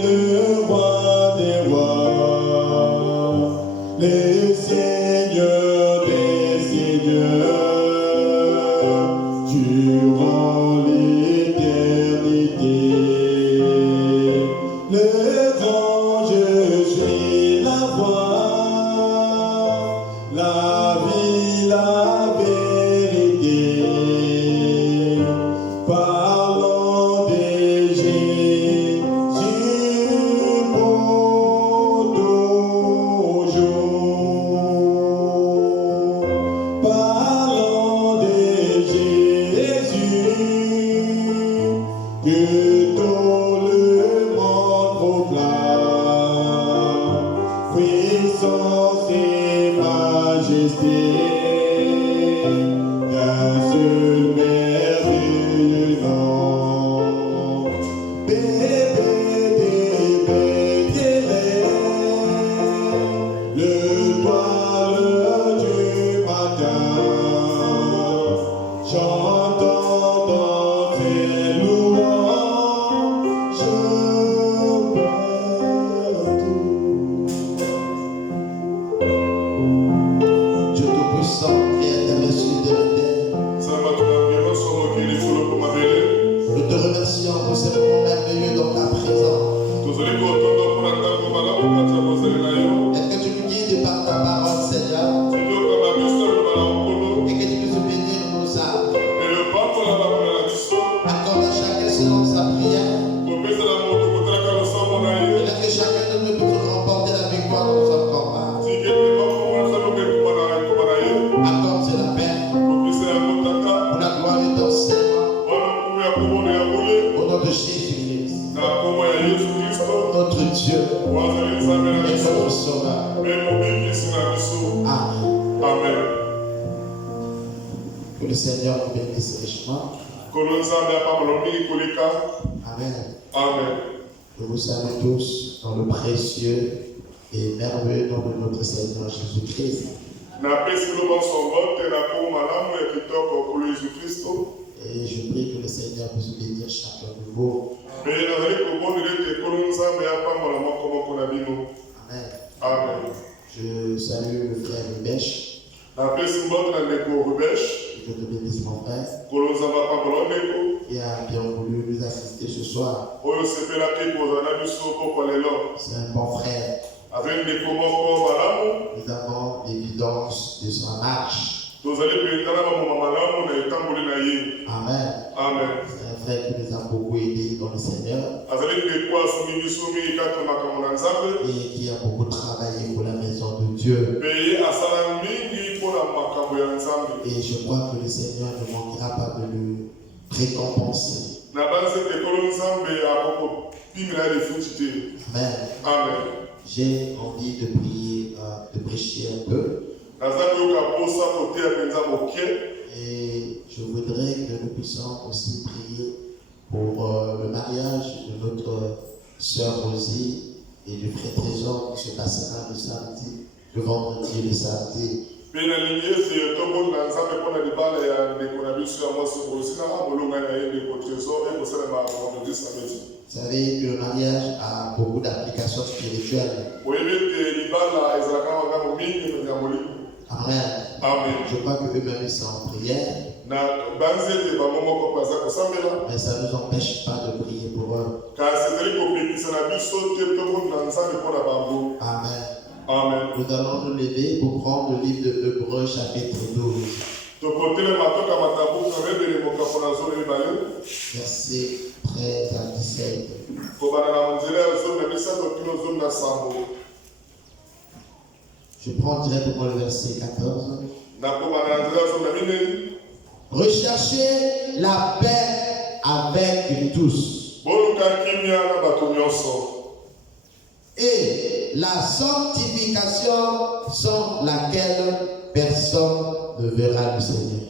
Le roi des rois, le Seigneur des seigneurs, durant l'éternité. Le grand je suis la voie, la vie, la vérité. Parlons de Jésus pour toujours. Parlons de Jésus que tout le monde proclame. Puissance et majesté d'un seul merveilleux nom. Bébé des Bethléem, le toile du matin, chantons dans tes louanges partout. Dieu Tout-Puissant qui est intervenu de la terre, nous te remercions pour ce moment merveilleux dans ta présence. Est-ce que tu nous guides par ta parole, Seigneur, et que tu puisses bénir nos âmes. Accorde à chacun selon sa prière, et laisse que chacun de nous puisse remporter la victoire dans son combat. Accorde la paix pour la gloire de ton Seigneur, au nom de Jésus-Christ, notre Dieu et notre Sauveur. Amen. Amen. Que le Seigneur nous bénisse richement. Amen. Amen. Je vous salue tous dans le précieux et merveilleux nom de notre Seigneur Jésus-Christ. Et je prie que le Seigneur puisse bénir chacun de vous. Amen. Amen. Je salue le frère Rubèche. Que Dieu te bénisse, mon frère, qui a bien voulu nous assister ce soir. C'est un bon frère. Nous avons l'évidence de sa marche. Amen. Amen. C'est un frère qui nous a beaucoup aidés dans le Seigneur et qui a beaucoup travaillé pour la maison de Dieu. Et je crois que le Seigneur ne manquera pas de le récompenser. Amen. Amen. J'ai envie de prier, de prêcher un peu. Et je voudrais que nous puissions aussi prier pour le mariage de notre sœur Rosie et du frère Trésor qui se passera le samedi, le vendredi et le samedi. Vous savez que le mariage a beaucoup d'applications spirituelles. Amen. Amen. Je crois que eux-mêmes ils sont en prière, mais ça ne nous empêche pas de prier pour eux. Amen. Amen. Nous allons nous lever pour prendre le livre de Hébreux chapitre 12, versets 13 à 17. Je prends directement le verset 14. Recherchez la paix avec tous et la sanctification sans laquelle personne ne verra le Seigneur.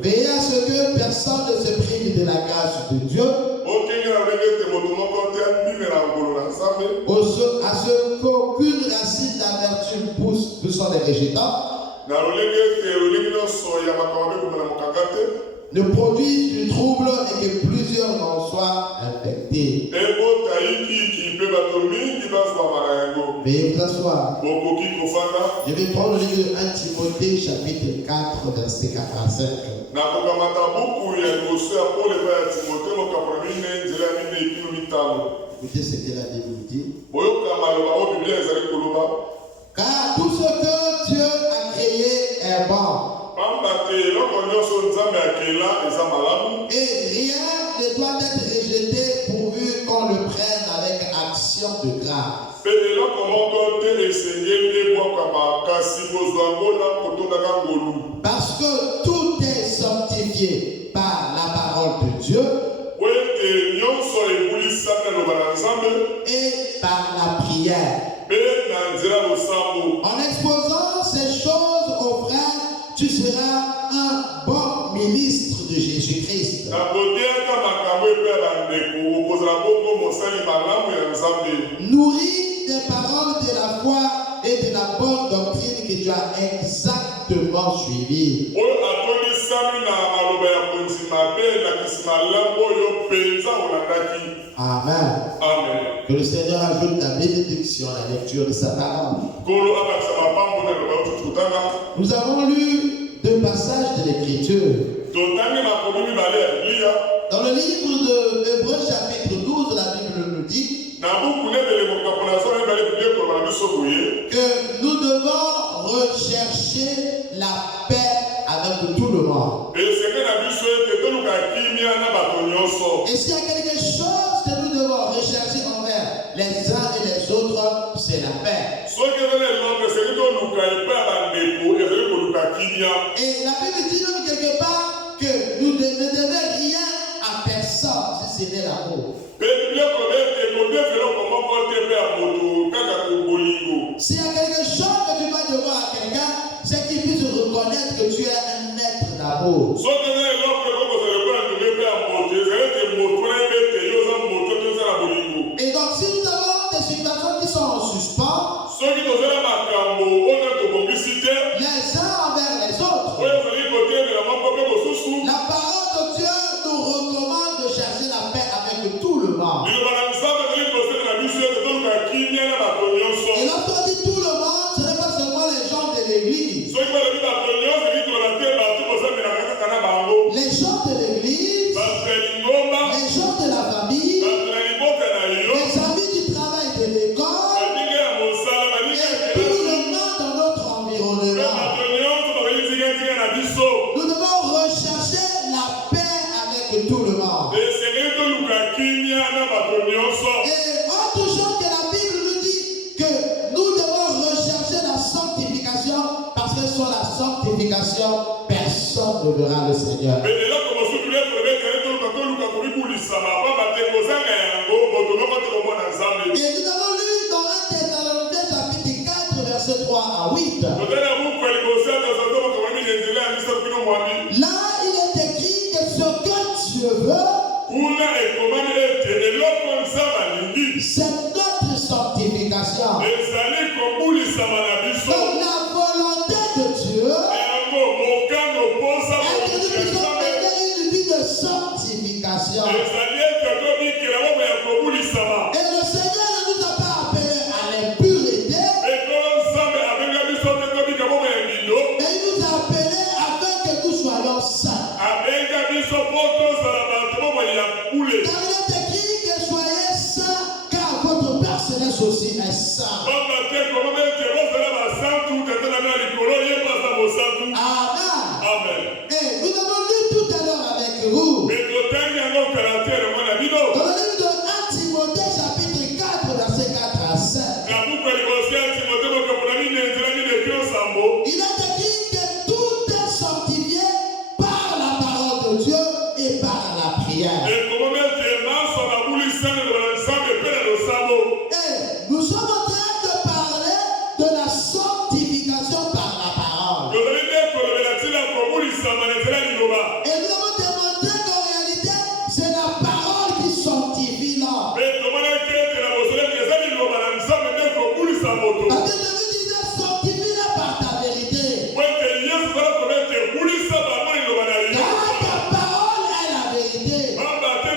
Veillez à ce que personne ne se prive de la grâce de Dieu, à ce qu'aucune racine d'amertume pousse de son végétal, ne produise du trouble et que plus Veuillez vous asseoir. bokoki kofanda. Je vais prendre le livre de 1 Timothée, chapitre 4, verset 4 à 5. Nakokamata buku ya liboso ya Paul epai ya Timothée mokapona mine nzela ya mine kino mitano. Écoutez ce que la Bible dit. Boyoka maloba oyo Biblia ezali koloba. Car tout ce que Dieu a créé est bon. Pamba te eloko nyonso Nzambe akela eza malamu. Et rien ne doit être rejeté pourvu qu'on le prenne avec action de grâce. Pe eloko moko te esengeli ebwakama kasi kozwa yango na kotondaka ngolu. Parce que tout est sanctifié par la parole de Dieu Po ete nyonso ebulisami na loba na Nzambe et par la prière. pe na nzela losambo. En exposant ces choses aux frères, tu seras un bon ministre de Jésus-Christ. Na kotiaka makambo epai ya bandeko okozala bongo mosali malamu ya Nzambe. Nourri des paroles de la foi et de la bonne doctrine que tu as exactement suivies. Oyo atonisami na maloba ya kondima pe elakisi malamu oyo mpenza olandaki. Amen. Amen. Que le Seigneur ajoute la bénédiction à la lecture de sa parole. Kolo abakisa mapambo na loba oyo tututanga. Nous avons lu deux passages de l'Écriture. Totangi makomi mibale ya Biblia. Dans le livre de Hébreux chapitre 12, la Bible nous dit Na buku nebele mokapona zo mibale Biblia ekoloba na biso boye. que nous devons rechercher la paix avec tout le monde. Esenge na biso ete toluka kimia na bato nyonso. Et s'il y a quelque chose que nous devons rechercher envers les uns et les autres, c'est la paix. Soki ezali eloko esenge toluka epai ya bandeko ezali koluka kimia. Et la Bible dit même quelque part que nous ne devons rien à personne si ce n'est l'amour. Pe Biblia ekoloba ete kodefa eloko moko te epai ya moto kaka bolingo. S'il y a quelque chose que tu vas devoir à quelqu'un, c'est qu'il puisse reconnaître que tu es un être d'amour. Soki ezali eloko ekokozala epai ya ndombe epai ya moto ezali ete moto na yeba ete yo oza moto te ozala bolingo. Et donc, si nous avons des situations qui sont en suspens, Soki tozala makambo oyo tobongisi te les uns envers les autres, oyo ezali kotelela moko mpe mosusu. la parole de Dieu nous recommande de chercher la paix avec tout le monde. Liloba na Nzambe ezali kosala na biso ete toluka kimia na bato nyonso. Et lorsqu'on dit tout le monde, ce n'est pas seulement les gens de l'église. Soki balobi bato nyonso ezali koloba te bato bozambelaka kaka na bango. Les gens de l'église, Bato ya lingomba, les gens de la famille, bato na liboka na yo, les amis du travail de l'école, baninga ya mosala, baninga ya et tout kelasi. le monde dans notre Pe environnement. bato nyonso bazali nzinga na biso. Nous devons rechercher la paix avec tout le monde. Esengeli toluka kimia na bato nyonso. Et autre chose que la Bible nous dit, que nous devons rechercher la sanctification, parce que sans la sanctification, personne ne verra le Seigneur. Pe eloko mosusu bile tolobi ete toluka komibulisama pamba te kozanga yango moto moko te komona Nzambe. Et nous avons lu dans 1 Thessaloniciens chapitre 4, verset 3 à 8. Totali ya buku ya liboso ya Tesalonika makambo mingi nzela ya misato bino mwambi. Là, il est écrit que ce que Dieu veut, Kuna ekomami ete eloko Nzambe alingi c'est notre sanctification. ezali kobulisama na biso. Donc la volonté de Dieu Yango mokano posa est que nous puissions Nzambe mener une vie de sanctification. ezali ete tobikela moko ya kobulisama. Et le Seigneur ne nous a pas appelés à l'impureté, Ekolo Nzambe abenga biso te tobika moko ya mbindo. mais il nous a appelés afin que nous soyons saints. Abenga biso po tozala bato moko ya kule. Car il est écrit que soyez saints, car votre Père Céleste aussi est saint. Pamba te komami ete bozala basantu tata na bino ya likolo ye baza mosantu. Amen. Amen. Et nous avons lu tout à l'heure avec vous. Me totangi yango karatere mwana bino. Dans le livre de 1 Timothée chapitre 4, verset 4 à 5. Na buku ya liboso ya Timote mokapona mine nzela mine ekio nsambo. Il est écrit que tout est sanctifié par la parole de Dieu et par la prière. Ekomami ete maso babulisani loba na Nzambe mpe na losambo. Et nous sommes en train de parler de la sanctification par la parole. Tozali nde kolobela ntina ya kobulisama na nzela ya liloba. Et nous avons démontré qu'en réalité, c'est la parole qui sanctifie l'homme. Mpe tomonaki ete na bosoleki eza liloba na Nzambe nde kobulisa moto. Parce que Jésus disait, sanctifie-la par ta vérité. Po ete Yesu azala koba ete ebulisa bango liloba na Car liloba. ta parole est la vérité. Pamba te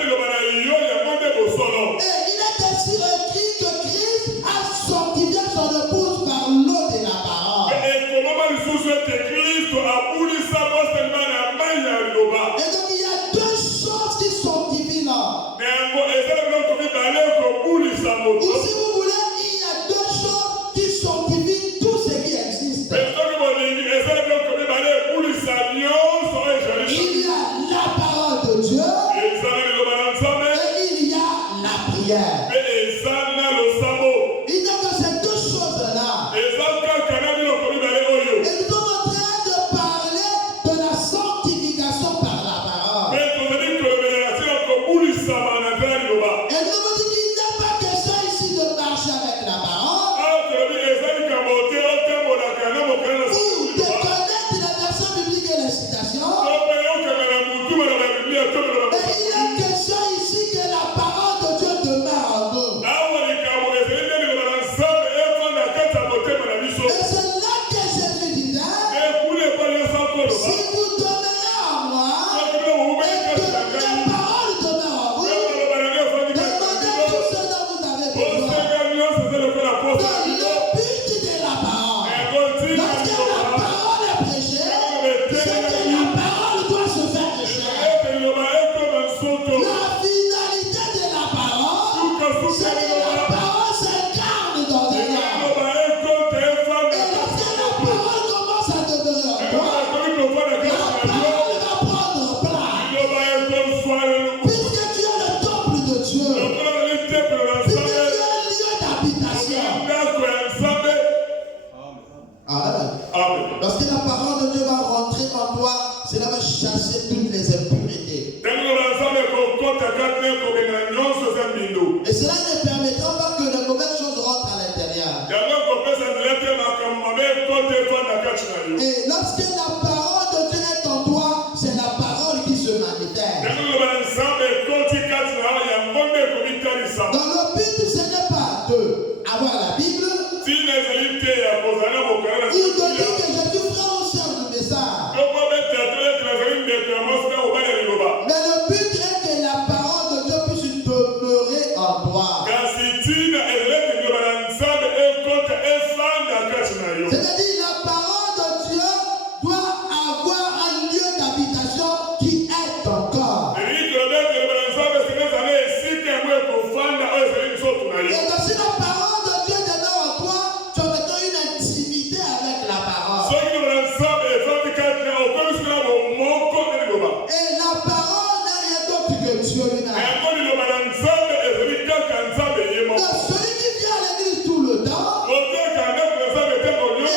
Et cela ne permettra pas que de mauvaises choses rentrent à l'intérieur. Et lorsque la parole de Dieu est en toi, c'est la parole qui se manifeste. Dans le but, ce n'est pas de avoir la Bible ou de dire que je suis frère ou sœur du message. Mais le but est que la parole de Dieu puisse demeurer en toi. C'est-à-dire la parole de Dieu doit avoir un lieu d'habitation qui est ton corps. Et donc si la parole de Dieu demeure en toi, tu as maintenant une intimité avec la parole. Et la parole n'est rien d'autre que Dieu lui-même. Donc celui qui vient à l'église tout le temps, et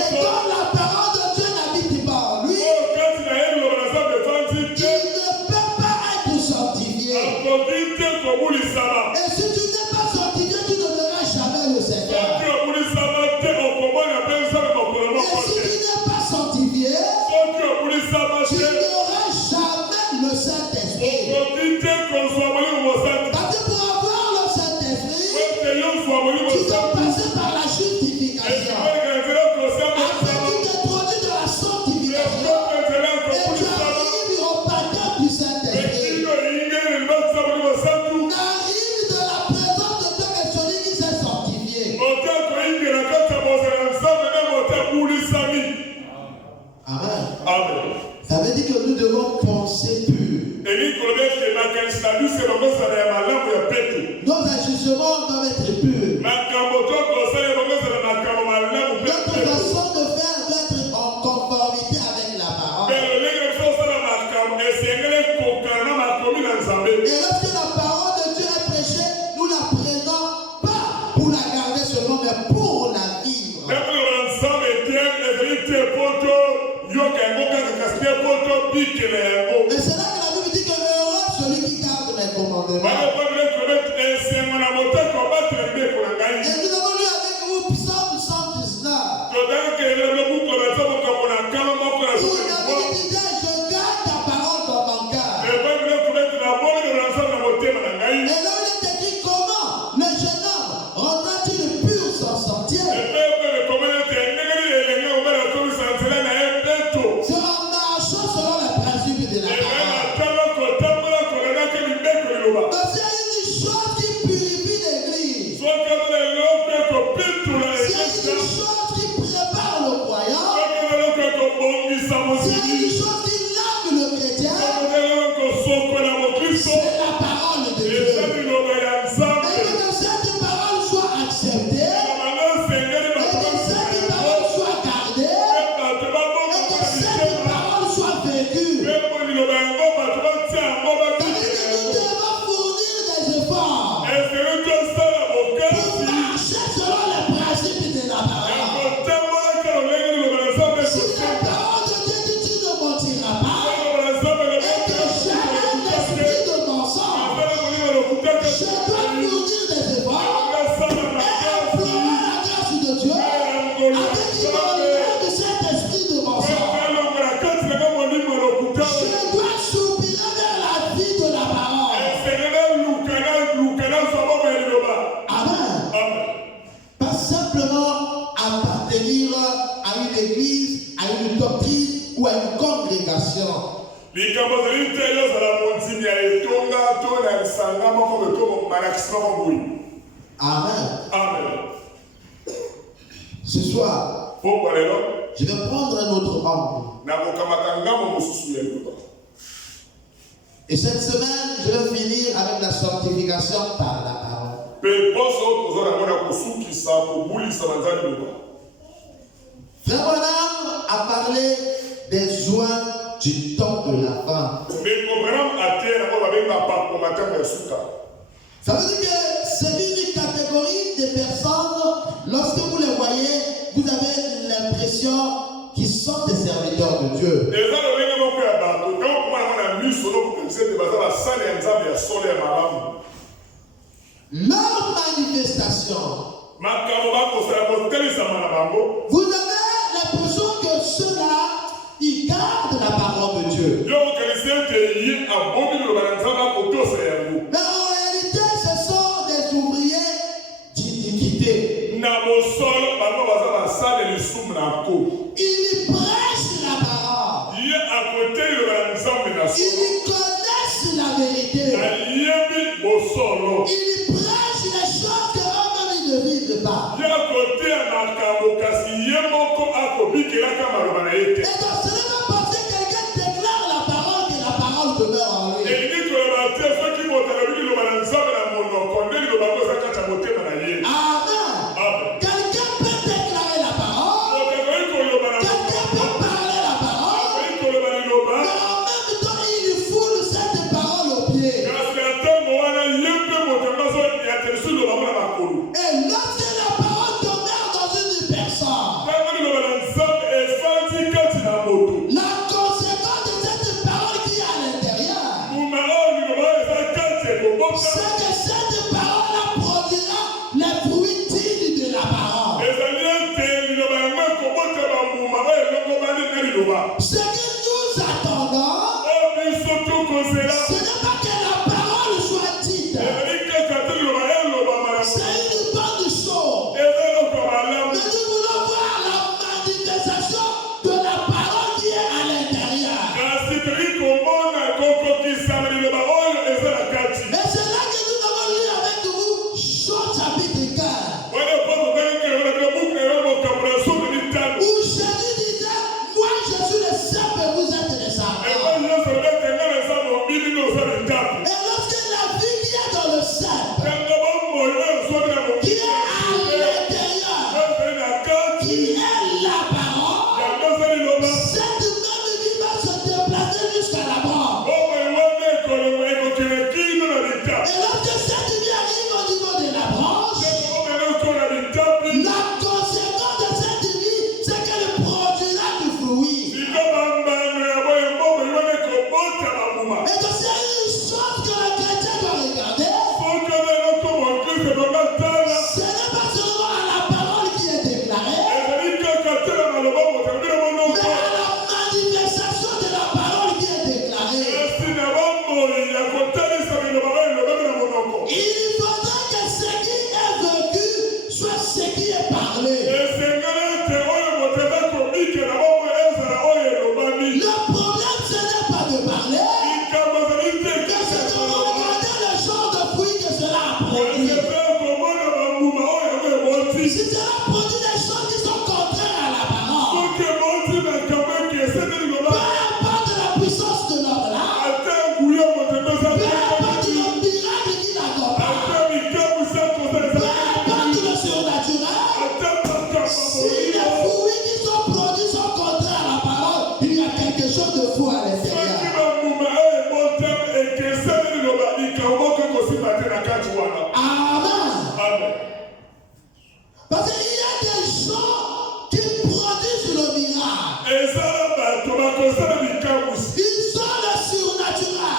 quand la parole de Dieu n'habite pas en lui, il ne peut pas être sanctifié. Et si tu n'es pas sanctifié, tu ne verras jamais le Seigneur. Et si tu n'es pas sanctifié, tu n'auras jamais le Saint-Esprit. Parce que pour avoir le Saint-Esprit, tu dois passer par la justification. Après, tu t'introduis dans la sanctification. Et tu arrives au baptême du Saint-Esprit. N'arrive de la présence de Dieu que celui qui s'est sanctifié. Amen. Ça veut dire que nous devons penser pur. Nos agissements doivent être purs. Notre façon de faire doit être en conformité avec la parole. Et lorsque la parole de Dieu est prêchée, nous la prenons pas pour la garder seulement, mais pour la vivre. Et c'est là que la Bible dit que heureux celui qui garde mes commandements. Et nous avons lu avec vous Psaume 119. Où David disait, je garde ta parole dans mon cœur. Et là il est écrit comment le jeune homme rendra-t-il pur son sentier? C'est en marchant selon les principes de la parole. Donc s'il y a une chose qui purifie l'église, s'il y a une chose qui prépare le croyant, s'il y a une chose qui lave le chrétien, c'est la parole de Dieu. Et que cette parole soit acceptée, et que cette parole soit gardée, et que cette parole soit vécue. C'est-à-dire que nous devons fournir des efforts pour marcher selon les principes de la parole. Si la parole de Dieu dit tu ne mentiras pas, et que j'ai un esprit de mensonge, je dois fournir des efforts et implorer la grâce de Dieu avec qu'il m'enlève de cet esprit de mensonge. Je dois soupirer vers la vie de la parole. Amen. Pas simplement appartenir à une église, à une doctrine ou à une congrégation. Amen. Ce soir, je vais prendre un autre angle. Et cette semaine, je vais finir avec la sanctification par la parole. Frère Branham a parlé des joints du temps de la fin. Ça veut dire que c'est une catégorie de personnes, lorsque vous les voyez, vous avez l'impression qu'ils sont des serviteurs de Dieu. Leur manifestation. Vous avez l'impression que ceux-là, ils gardent la parole de Dieu. Mais en réalité, ce sont des ouvriers d'iniquité. Ils prêchent la parole. Ils connaissent la vérité. Ils prêchent les choses que eux-mêmes ils ne vivent pas. Et donc, ce n'est pas parce que quelqu'un déclare la parole que la parole demeure en lui. Amen. Quelqu'un peut déclarer la parole. Quelqu'un peut parler la parole. Mais en même temps, il foule cette parole aux pieds. Et lorsque la parole demeure dans une personne, la conséquence de cette parole qui est à l'intérieur, c'est que cette parole produira les fruits dignes de la parole. Ce que nous attendons, ce n'est pas que la parole soit dite. C'est une bonne chose. Mais nous voulons voir la manifestation de la parole qui est à l'intérieur. Et c'est là que nous avons lu avec vous Jean chapitre 4. Où Jésus disait, moi je suis le cep et vous êtes les arbres. Et lorsque la vie qui est dans le cep, qui est à l'intérieur, qui est la parole, cette même vie va se déplacer jusqu'à la mort. Et lorsque cette vie arrive au niveau de la branche, la conséquence de cette vie, c'est qu'elle produira du fruit. Et donc c'est une chose que le chrétien doit regarder. Ce n'est pas seulement à la parole qui est déclarée, mais à la manifestation de la parole qui est déclarée. Il faudrait que ce qui est vécu soit ce qui est parlé. Le problème, ce n'est pas de parler, mais c'est de regarder le genre de fruits que cela a produit. Si cela produit des choses qui sont contraires à la parole, peu importe la puissance de notre âme, peu importe le miracle qui l'accompagne, peu importe le surnaturel, si les fruits qui sont produits sont contraires à la parole, il y a quelque chose de fou à l'intérieur. Amen. Parce qu'il y a des gens qui produisent le miracle. Ils sont le surnaturel.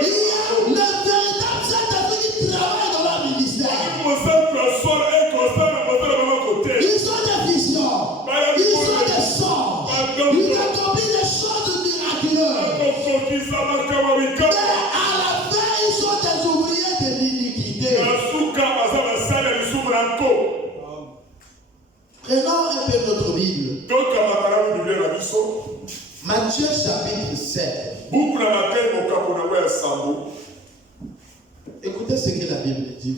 Il y a le véritable Saint-Esprit qui travaille dans leur ministère. Ils ont des visions. Ils ont des sons. Ils accomplissent des choses miraculeuses. Mais à la fin, ils sont des ouvriers de l'iniquité. Prenons un peu notre Bible. Matthieu chapitre 7. Écoutez ce que la Bible dit.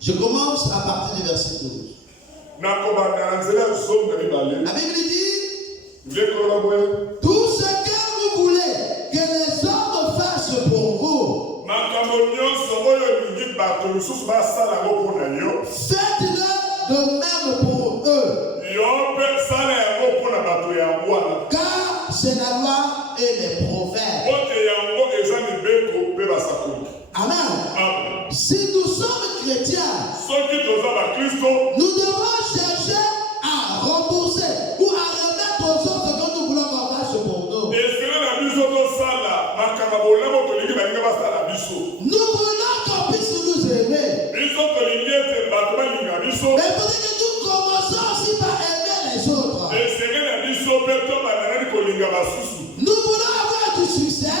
Je commence à partir du verset 12. La Bible dit, tout ce que vous voulez que les hommes fassent pour vous, faites-le de même pour eux. Car c'est la loi et les prophètes. Amen. Si nous sommes chrétiens, nous devons chercher à rembourser ou à remettre aux autres Nous voulons qu'on puisse nous aimer. Mais il faudrait que nous commençons aussi par aimer les autres. Nous voulons avoir du succès.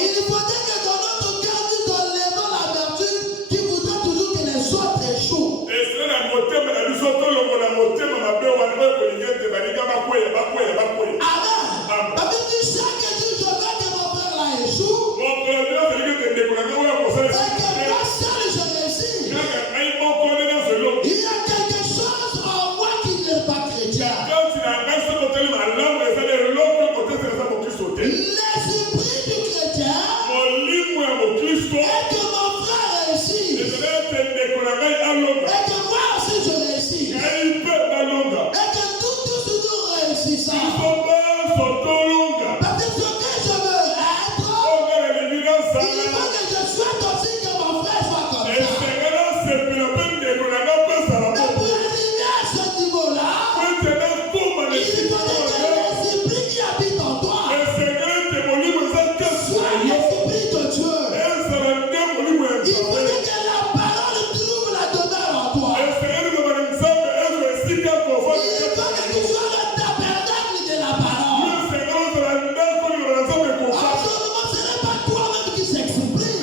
Il faudrait que dans notre cœur, nous enlevons la vertu qui voudrait toujours que les autres échouent. Amen. Parce que tu sais que tu veux que mon frère là échoue. Et que moi seul je réussis. Il y a quelque chose en moi qui n'est pas chrétien. L'esprit du chrétien est que mon frère réussit. Et que moi aussi je réussis. Et que nous tous nous réussissons. Parce que ce que je veux être, il faut que je souhaite aussi que mon frère soit comme ça. Mais pour arriver à ce niveau-là, il faudrait que l'esprit qui habite en toi soit l'esprit de Dieu. Il faudrait que la parole trouve la demeure en toi. Il faut que tu sois le tabernacle de la parole. En ce moment, ce n'est pas toi-même qui s'exprime.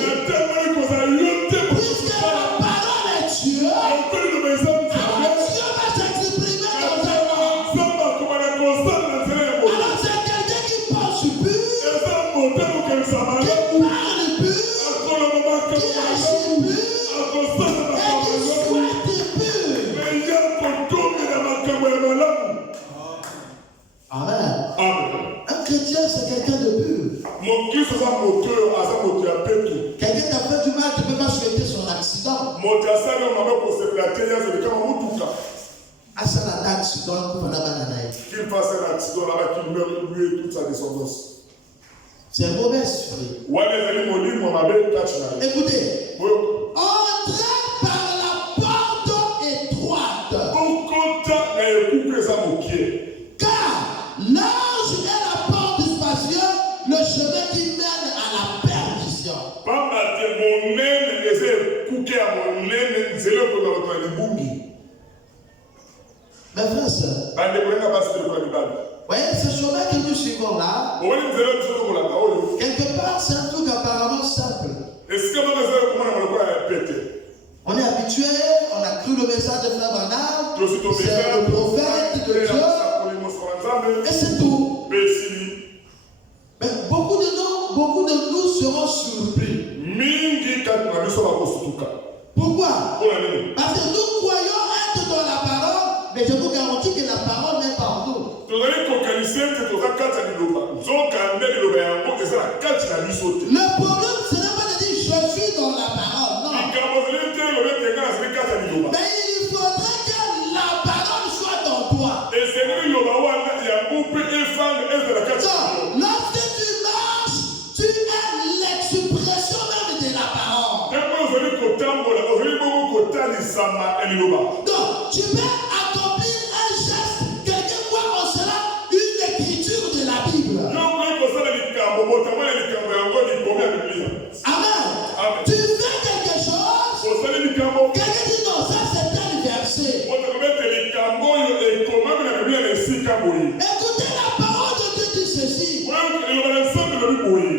Puisque la parole est Dieu, alors Dieu va s'exprimer dans un homme. Alors c'est quelqu'un qui pense pur, qui parle pur, qui agit pur, et qui souhaite pur. Amen. Un chrétien, c'est quelqu'un de pur. Quelqu'un t'a fait du mal, tu ne peux pas souhaiter son accident. À ça, l'accident, Qu'il fasse un accident là-bas, qu'il meure lui et toute sa descendance. c'est un mauvais esprit. Écoutez, entrez par la porte étroite, car large est la porte spacieuse, le chemin qui mène à la perdition. Mes frères et sœurs, voyez ce chemin que nous suivons là, quelque part c'est un truc apparemment simple. On est habitué, on a cru le message de Frère Branham, c'est le prophète de Dieu, et c'est tout. Mais beaucoup de nous seront surpris. Pourquoi? Parce que nous croyons être dans la parole, mais je vous garantis que la parole n'est pas en nous. Le problème, ce n'est pas de dire je suis dans la parole, non. Mais il faudrait que la parole soit en toi. Donc, lorsque tu marches, tu es l'expression même de la parole. Donc, tu peux accomplir un geste, quelqu'un voit en cela une écriture de la Bible. Amen. Tu fais quelque chose, quelqu'un dit non, ça c'est tel verset. Écoutez, la parole de Dieu dit ceci,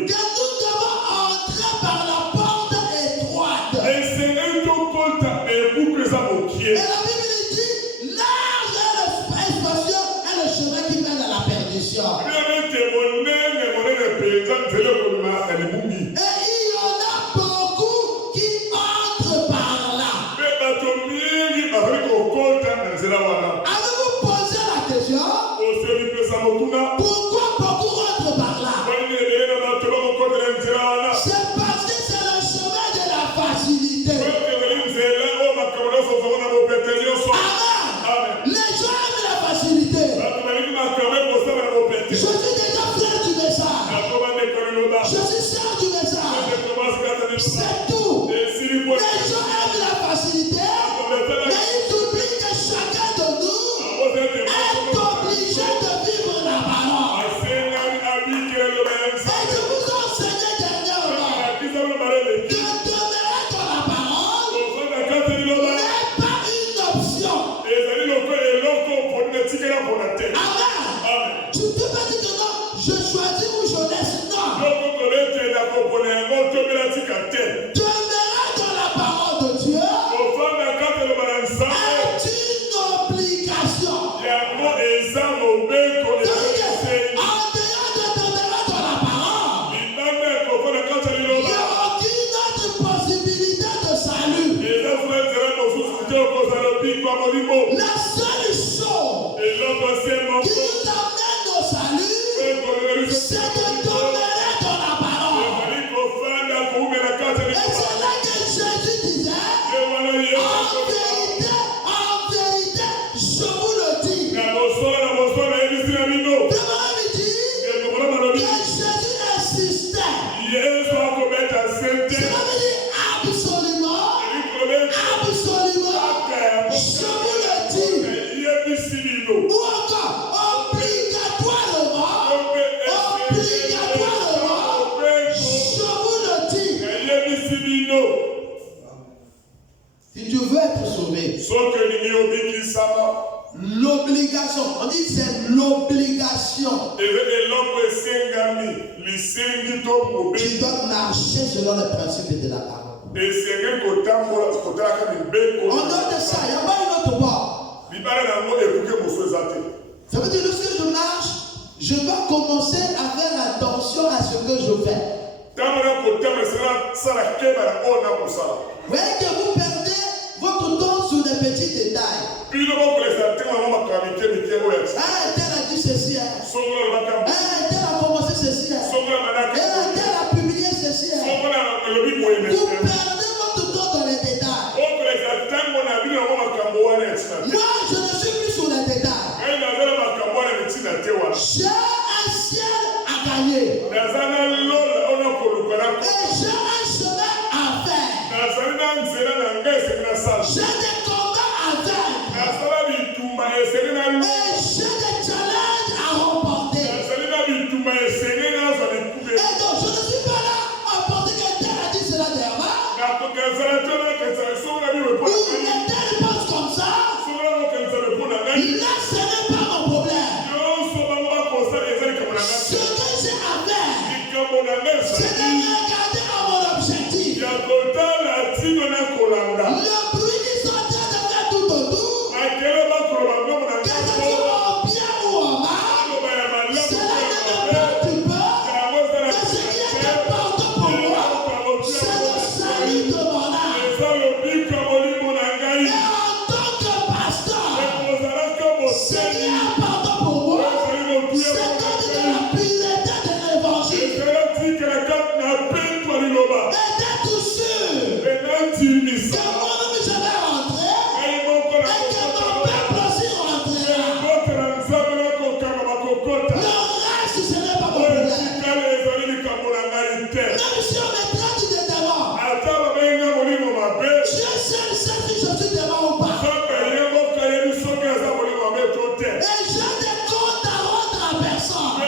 que nous devons entrer par la porte étroite. Et la Bible dit, large est l'espace et le chemin qui mène à la perdition. Et il y en a beaucoup qui entrent par là. Avez-vous posé la question? Pourquoi beaucoup rentrent par là? C'est parce que c'est le chemin de la facilité. Amen. Les gens aiment la facilité. Je suis déjà frère du message. Je suis sœur du message. C'est tout. Les gens aiment la facilité, mais ils oublient que chacun de nous est obligé de vivre la parole. Et que je choisis ou je laisse. Non. Demeurer dans la parole de Dieu est une obligation. En dehors de demeurer dans la parole, il n'y a aucune autre possibilité de salut. La seule chose qui nous amène au salut, c'est de demeurer dans la parole. Et c'est là que Jésus disait, en vérité, je vous le dis. Demandez lui dit que Jésus insistait. Cela veut dire absolument, je vous le dis. Ou encore, obligatoirement, je vous le dis. Si tu veux être sauvé, l'obligation, on dit c'est l'obligation. Tu dois marcher selon les principes de la parole. En dehors de ça, il n'y a pas une autre voie. Ça veut dire que lorsque je marche, je dois commencer à faire attention à ce que je fais. Vous voyez que vous perdez votre temps sur des petits détails. Tel a dit ceci. Tel a commencé ceci. Tel a publié ceci. Vous perdez votre temps dans les détails. Moi, je ne suis plus sur les détails. J'ai un ciel à gagner. Et j'ai un chemin à faire. J'ai des combats à faire. Et j'ai des challenges à remporter. Et donc, je ne suis pas là à penser que tel a dit cela derrière moi. Ou tel pense comme ça. Là, ce n'est pas mon problème. Ce que j'ai à faire, c'est de regarder à mon objectif. Le bruit qui sont en train de faire tout autour, que ce soit en bien ou en mal, cela ne me préoccupe pas. Mais ce qui est important pour moi, c'est le salut de mon âme. Et en tant que pasteur, ce qui est important pour moi, c'est de donner la pureté de l'évangile. Et d'être sûr que moi-même je vais rentrer et que mon peuple aussi rentrera. Le reste, ce n'est pas mon problème. Même si on me traite de démon, Dieu seul sait si je suis démon ou pas. Et j'ai des comptes à rendre à personne. Et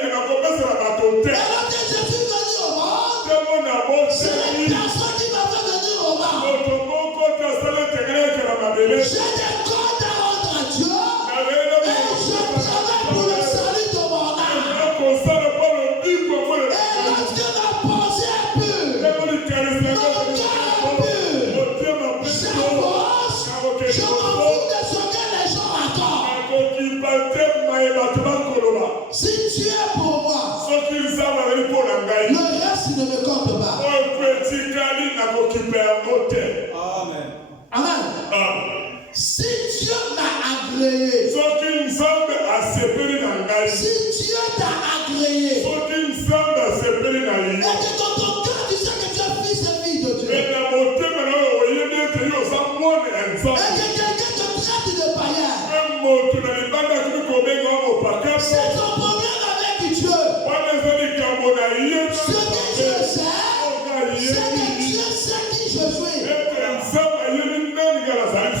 lorsque je suis venu au monde, c'est les personnes qui m'ont fait venir au monde. J'ai des comptes à rendre à Dieu. Et je travaille pour le salut de mon âme. Et lorsque ma pensée est pure, mon cœur est pur, j'avance, je m'en fous de ce que les gens racontent. Si tu es pour moi, le reste ne me compte pas. Amen. Si Dieu m'a agréé, si Dieu t'a agréé, et que dans ton cœur tu sais que tu es fils et fille de Dieu, et que quelqu'un te traite de païen, c'est ton problème avec Dieu. Ce que je sais, c'est que Dieu sait qui je suis.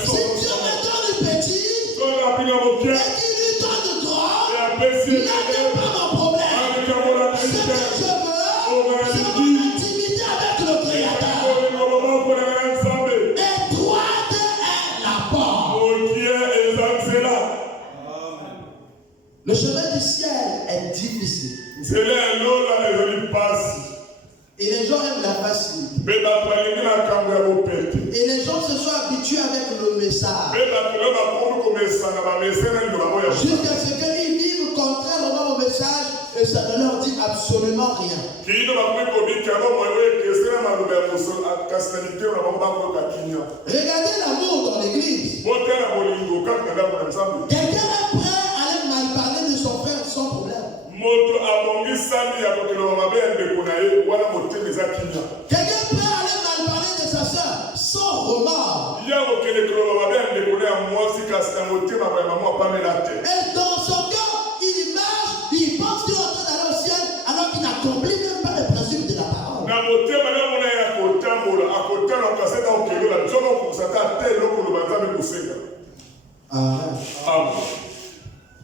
Si Dieu me donne le petit, et qu'il lui donne le grand, là n'est pas mon problème. nzela ya lola ezali mpasi Et les gens aiment la facilité. mpe bato balingi na nkambo ya bopete Et les gens se sont habitués avec le message. mpe bato lelo bakomi komesana bamesana liloba oyo ya Jusqu'à ce qu'ils vivent contrairement au message et ça ne leur dit absolument rien. kino bakomi kobika yango moyo oyo ekesena maloba ya mosolo kasi na litero na bango bakoyoka kimia Regardez l'amour dans l'église. botala bolingo kaka na ndako na nzambe Quelqu'un est prêt à aller mal parler de son frère sans problème. moto abongi sami ya kokeloba mabe ya ndeko na ye wana motema eza kimia Quelqu'un est prêt à aller mal parler de sa soeur sans remords. ya kokende koloba mabe ya ndeko na ya mwasi kasi na motema ya mama apamela te Et dans son cœur, il marche, il pense qu'il est en train d'aller au ciel alors qu'il n'accomplit même pas les principes de la parole. na motema na mona ya kotambola akotala kaseta okelola nzoko kusata te eloko loba nzambe kosenga Amen. amen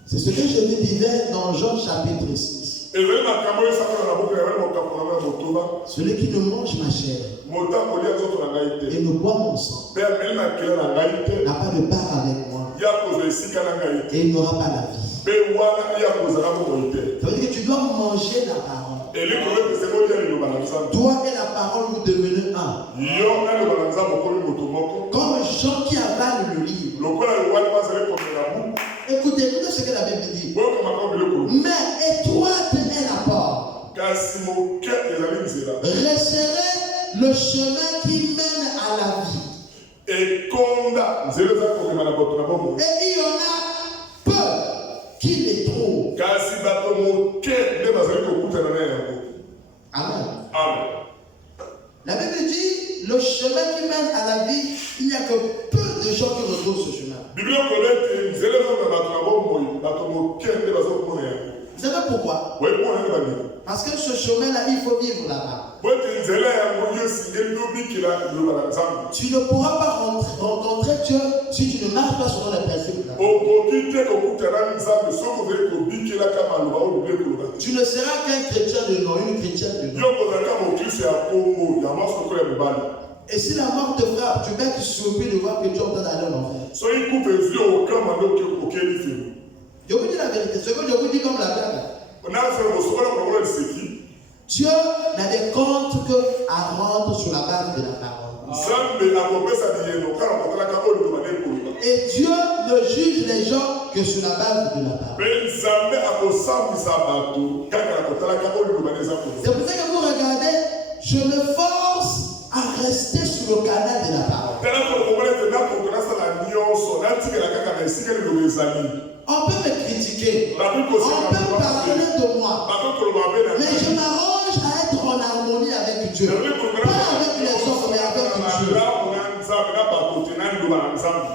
C'est ce que je disais dans Jean chapitre 6. ezali makambo oyo esakana na boka yawali mokakolama ya motoba Celui qui ne mange ma chair moto akolia nzoto na ngai te et ne boit mon sang mpe ameli na kele na ngai te n'a pas de part avec moi ya kozwa esika na ngai te et il n'aura pas la vie. mpe wana ya kozala bomoi te Ça veut dire que tu dois manger la parole. eloko oyo epesa kolia liloba na nzambe Toi et la parole, vous devenez un. yo na liloba na nzambe okomi moto moko Comme Jean qui avale le livre. lokola wali bazali komela buku Écoutez ce que la Bible dit. boyokamaka biloko Mais étroite est la porte. kasi moke ezali nzela Resserrez le chemin qui mène à la vie. ekonda nzela eza komema na bato na bomoi Et il y en a peu qui les trouvent. kasi bato moke nde bazali kokutana na yango Amen. amen La Bible dit, le chemin qui mène à la vie, il n'y a que peu de gens qui retrouvent ce chemin. biblia okolo ete nzela ezomema bato na bomoi bato moke nde bazokomona yango Vous savez pourquoi? boyepona nde bandeko Parce que ce chemin-là, il faut vivre là-bas. po ete nzela yango yo esengeli yobikila liloba na nzambe Tu ne pourras pas rencontrer Dieu si tu ne marches pas selon les principes là. okoki te kokutana nzambe soki ozali kobikelaka maloba oyo biblia ekoloba te Tu ne seras qu'un chrétien de nom, une chrétienne de nom. yo kozalaka mokristo ya kongo ya mwasi lokola ya mibali Et si la mort te frappe, tu vas être surpris de voir que tu es en train d'aller en enfer. soki kupe ezwi okama nde okeli felo Je vous dis la vérité, ce que je vous dis comme la blague. nasala mosokola kolongola liseki Dieu n'a des comptes qu'à rendre sur la base de la parole. nzambe akopesa liyeno kala kotalaka oyo liloba nde ekoloba Et Dieu ne juge les gens que sur la base de la parole. mpe nzambe akosambwisa bato kaka na kotalaka oyo liloba nde eza koloba C'est pour ça que vous regardez, je me force à rester sur le canal de la parole. tala kokomona ete nakoki nasala nyonso natikela kaka na esika liloba ezali On peut me critiquer, bakoki on peut parler de moi, bakoki koloba mabe na mais je m'arrange à être en harmonie avec Dieu. Pas avec les autres, mais avec Dieu. malamu na nzambe na bato te na liloba na nzambe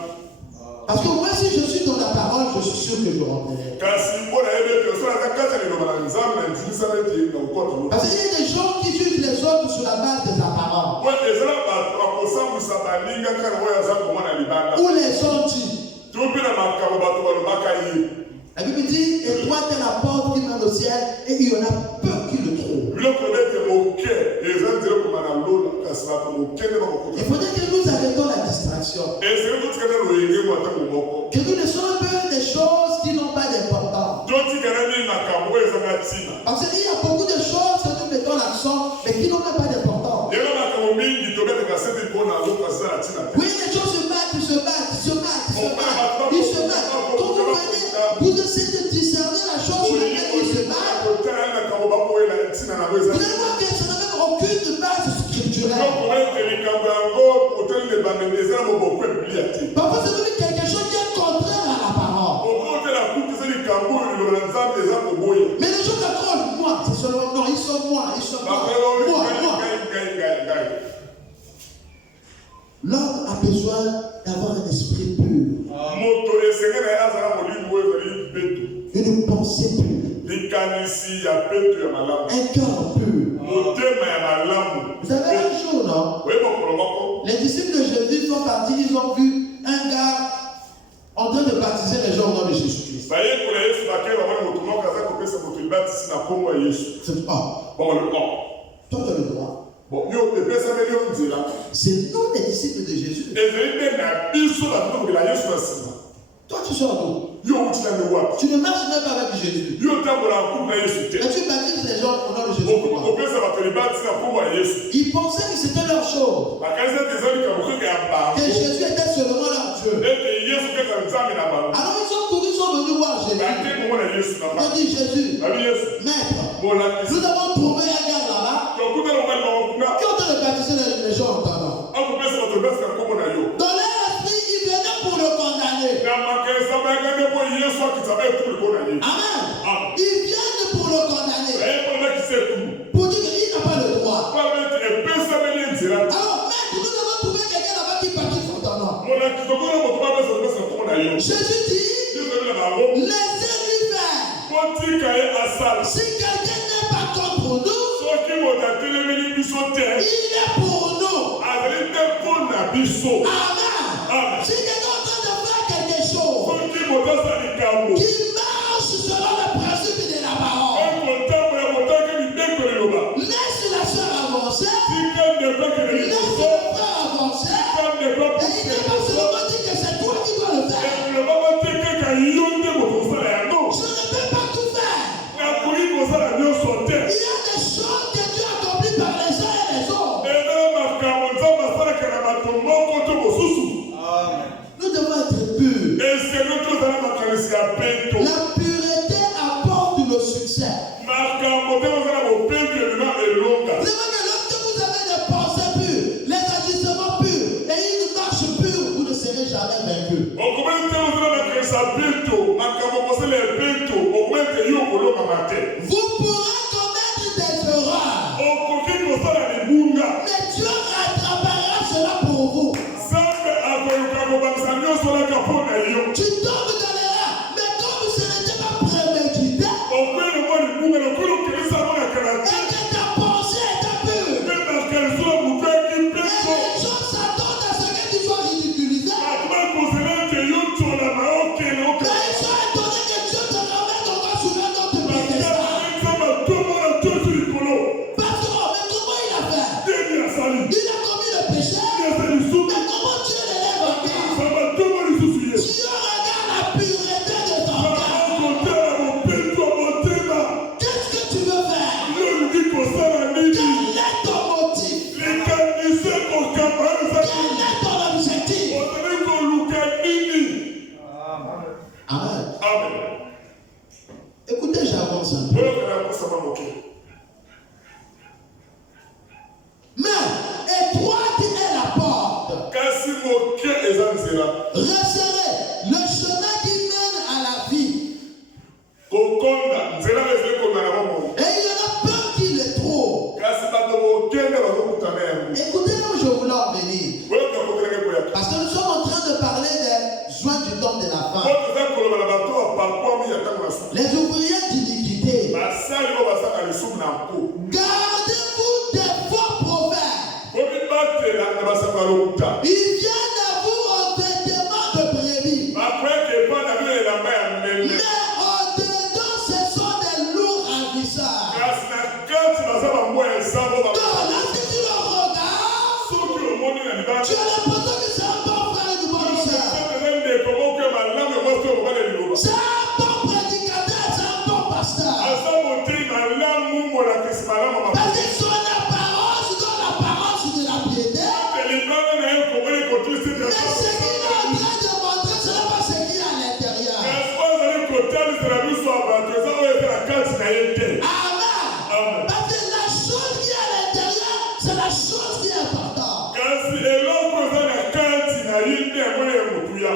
Parce que moi, si je suis dans la parole, je suis sûr que je rentrerai. kasi mpo nayebi ete soki naza kati ya liloba na nzambe na ndimisana ete na kokota Parce qu'il y a des gens qui jugent les autres sur la base de la parole. po ezala bato bakosambwisa baninga kaka oyo aza komona libanda Où les gens disent. to mpe na makambo bato balobaka ye La Bible dit, étroite est la porte qui mène au ciel, et il y en a peu qui le trouvent. biloko nete moke eza nzela okoma na lola kasi bato moke nde Il bakokuta faudrait que nous arrêtons la distraction. ezali kotikana loyenge mwa ntango moko Que nous laissons un peu des choses qui n'ont pas d'importance. totikana nini makambo oyo ezanga ntina Parce qu'il y a beaucoup de choses que nous mettons l'accent, mais qui n'ont même pas d'importance. yanga makambo mingi tobetaka sete mpona azoko eza na ntina te Oui, les gens se battent, ils se battent, ils se battent, ils se battent, ils se battent. Quand vous venez, vous essayez de discerner la chose sur laquelle ils se battent. kotala makambo bakoyela ntina nango eza Vous allez voir que ça n'a même aucune base scripturelle. okoma ete likambo yango otelele bameme eza na moboko ya biblia te Parfois, c'est même quelque chose qui est contraire à la parole. okotela kutu eza likambo oyo liloba na nzambe eza koboya Mais les gens t'accrochent, moi, c'est seulement, non, ils sont moi, ils sont moi, bakolo moi. ngai L'homme a besoin d'avoir un esprit pur, moto esenge na ye azala molimo oyo ezali peto une pensée pure, likanisi ya peto ya malamu un cœur pur. motema ya malamu Vous savez, un jour, non, oye mokolo moko les disciples de Jésus sont partis, ils ont vu un gars en train de baptiser les gens au nom de Jésus-Christ. bayekola yesu bakei bamoni moto moko aza kopesa moto libatisi na nkombo ya yesu C'est pas. bongo Toi, tu as le droit. bon yo epesameli yo nzela C'est nous les disciples de Jésus. ezali mpe na biso batokobela yesu na nsima Toi, tu sors d'où? yo outilami wapi Tu ne marches même pas avec Jésus. yo tambola nkumu na yesu te Mais tu baptises les gens au nom de Jésus. Ils pensaient que c'était leur chose. Que Jésus était seulement leur Dieu. Alors ils sont courus, ils sont venus voir Jésus. Ils ont dit Jésus, Maître, nous avons trouvé un gars là-bas qui ont de baptiser les gens en talent. Dans leur esprit, ils venaient pour le condamner. Amen. Ils viennent pour le condamner. Pour dire qu'il n'a pas le droit. Alors, maître, nous avons trouvé quelqu'un là-bas qui baptise en talent. Jésus dit, laissez-lui faire. Si quelqu'un n'est pas contre nous, il est pour nous. Amen. Si quelqu'un est en train de faire quelque chose qui marche selon le principe de la parole, laisse la soeur avancer, laisse le frère avancer, et il n'est pas seulement dit que c'est toi qui dois le faire. Je ne peux pas tout faire. Il y a des choses que Dieu accomplit par les uns et les autres. Nous devons être purs. La pureté apporte le succès. Lorsque vous avez des pensées pures, les agissements purs et une marche pure, vous ne serez jamais vaincu. Vous pourrez commettre des erreurs, mais Dieu rattrapera cela pour vous. Tu tombes dans l'erreur, mais comme ce n'était pas prémédité, et que ta pensée était pure, et les gens s'attendent à ce que tu sois ridiculisé, quand ils sont étonnés que Dieu te ramène encore sur un autre piédestal. Parce que, oh, mais comment il a fait? Il a commis le péché, mais comment Dieu l'élève encore? Dieu regarde la pureté de ton cœur. Qu'est-ce que tu veux faire? Quel est ton motif? Quel est ton objectif? Amen. Écoutez, j'avance un peu. Mais étroite est la porte. Resserrez le chemin qui mène à la vie. Et il y en a plein qui le trouvent. Écoutez où je voulais en venir. Parce que nous sommes en train de parler des joies du temps de la femme. Les ouvriers d'iniquité. Gardez-vous des faux prophètes. Ils viennent à vous en vêtements de brebis. Mais au-dedans, ce sont des lourds ravisseurs. Donc, lorsque tu le regardes, tu as l'impression que c'est un bon frère et une bonne sœur. C'est un bon prédicateur, c'est un bon pasteur. Parce que son apparence donne l'apparence de la piété. Mais ce qu'il est en train de montrer, ce n'est pas ce qu'il y a à l'intérieur. Amen. Parce que la chose qui est à l'intérieur, c'est la chose qui est importante.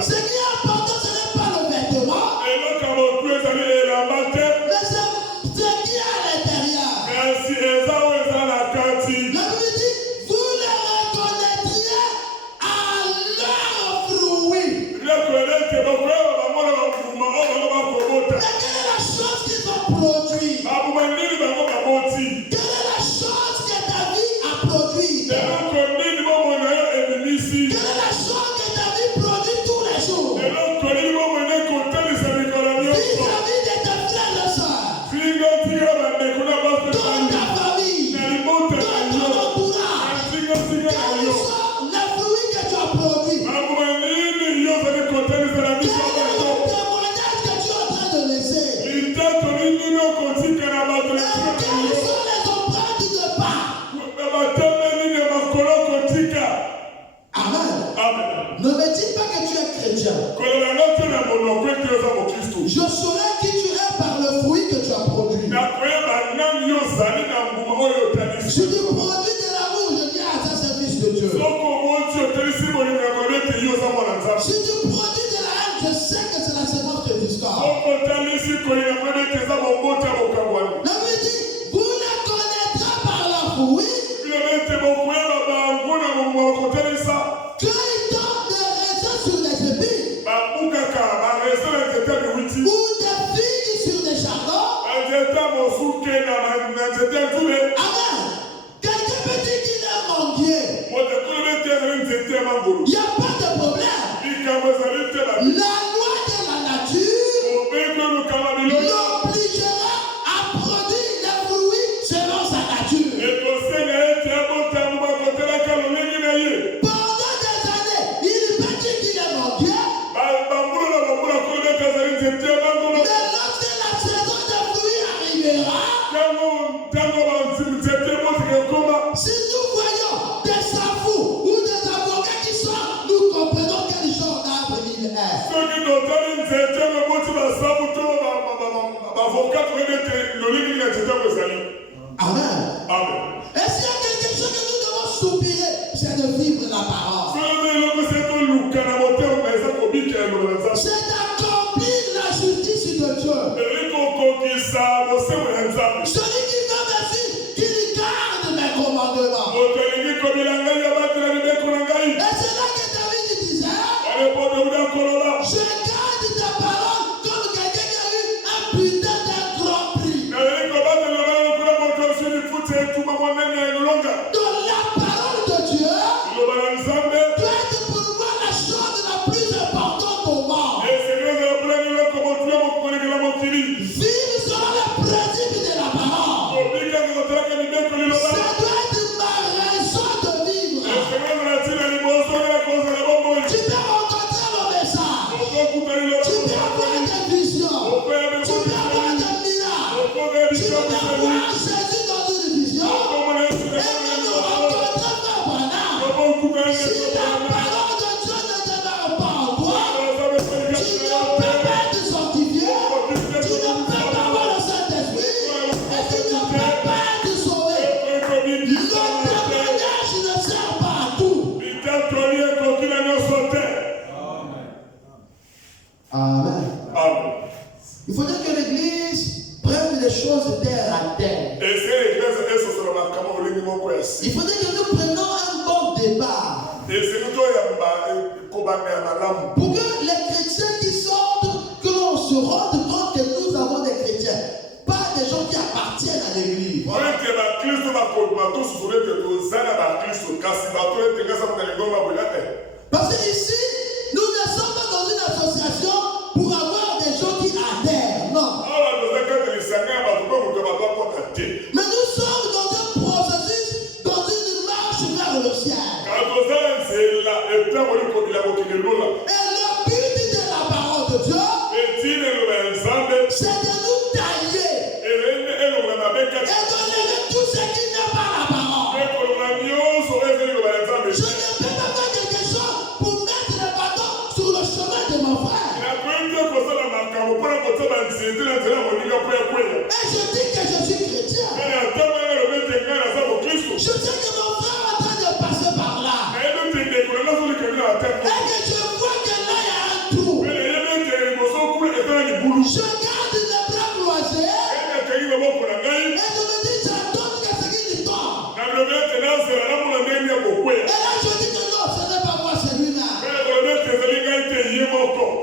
Ce qui est important, ce n'est pas le vêtement, mais c'est ce qui est à l'intérieur. La Bible dit, vous les reconnaîtriez à leurs fruits. Et quelle est la chose qu'ils ont produit? Si nous voyons des savants ou des avocats qui sont, nous comprenons quel genre d'arbre il est. Amen. Et s'il y a quelque chose que nous devons soupirer, c'est de vivre la parole. C'est d'accomplir la justice de Dieu. Celui qui veut me suivre, qu'il garde mes commandements. Et c'est là que David disait, je garde ta parole comme quelqu'un qui a eu un putain de grand prix. Donc la parole de Dieu doit être pour moi la chose la plus importante au monde. Vivre selon les principes de la parole. Ça doit être ma raison de vivre. Tu peux rencontrer le message. Tu peux avoir des visions. Tu peux avoir des miracles. Tu peux voir Jésus dans une vision. Et même nous rencontrer Abraham. Si la parole de Dieu ne demeure pas en toi, tu ne peux pas te sanctifier. Tu ne peux pas avoir le Saint-Esprit. Et tu ne peux pas te sauver. Le témoignage ne sert pas à tout. Amen. Il faudrait que l'Église prenne les choses terre à terre. Il faudrait que nous prenions un bon débat pour que les chrétiens qui sortent, que l'on se rende compte que nous avons des chrétiens, pas des gens qui appartiennent à l'Église. Parce que ici, nous ne sommes pas dans une association pour avoir des gens qui adhèrent, non. Mais nous sommes dans un processus, dans une marche vers le ciel. Et le but de la parole de Dieu, c'est de nous tailler et d'enlever tout ce qui n'est pas la parole. Je ne peux pas faire quelque chose pour mettre le bâton sur le chemin de mon frère. Et je dis que je suis chrétien. Je sais que mon frère est en train de passer par là. Et que je vois que là il y a un trou. Je garde les bras croisés. Et je me dis, j'attends que ce qui tombe. Et là je dis que non, ce n'est pas moi, c'est lui-là.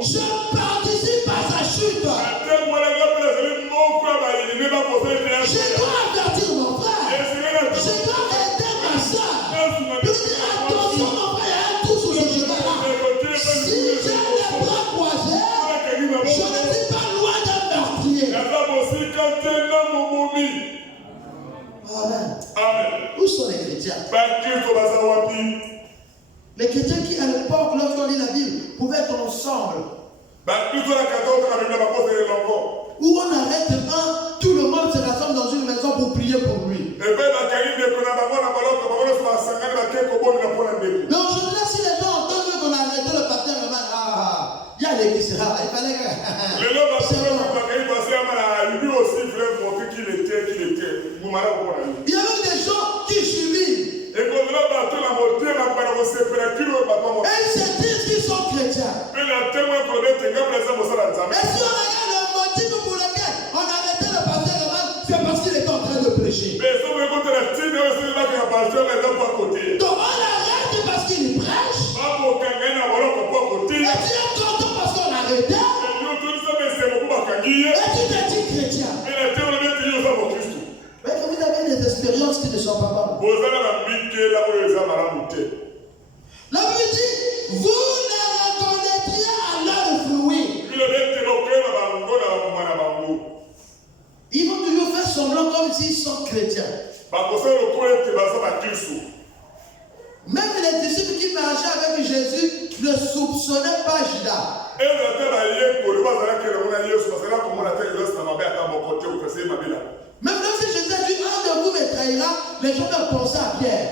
Je participe à sa chute. Je dois avertir mon frère. Je dois aider ma soeur. Je dis attention mon frère, il y a un trou sur le chemin-là. Si j'ai les bras croisés, je ne suis pas loin d'un meurtrier. Amen. Où sont les chrétiens? Les chrétiens qui à l'époque, lorsqu'on lit la Bible, pouvaient être ensemble. Où on arrête un, tout le monde se rassemble dans une maison pour prier pour lui. Mais aujourd'hui, si les gens entendent qu'on a arrêté le pasteur, il y a l'église, il fallait que... Il y avait des gens qui suivaient. Et ils se disent qu'ils sont chrétiens. Et si on regarde le motif pour lequel on a arrêté le pasteur, c'est parce qu'il est en train de prêcher. Donc on l'arrête parce qu'il prêche. Et tu es content parce qu'on a arrêté. Et tu te dis chrétien. Mais comme vous avez des expériences qui ne sont pas bonnes. La Bible dit, vous les reconnaîtriez à leurs fruits. Ils vont toujours faire semblant comme s'ils sont chrétiens. Même les disciples qui marchaient avec Jésus ne soupçonnaient pas Judas. Même lorsque les gens peuvent penser à Pierre.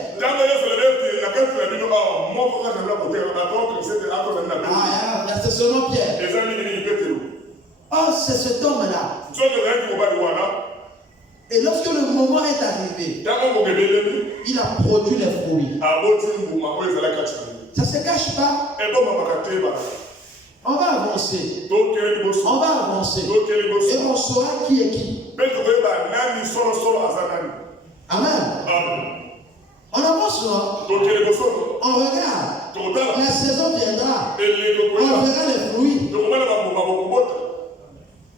Ah, c'est seulement Pierre. Oh, c'est cet homme-là. Et lorsque le moment est arrivé, il a produit les fruits. Ça ne se cache pas. On va avancer. On va avancer. Et on saura qui est qui. Amen. On avance, non? On regarde. La saison viendra. On verra les fruits.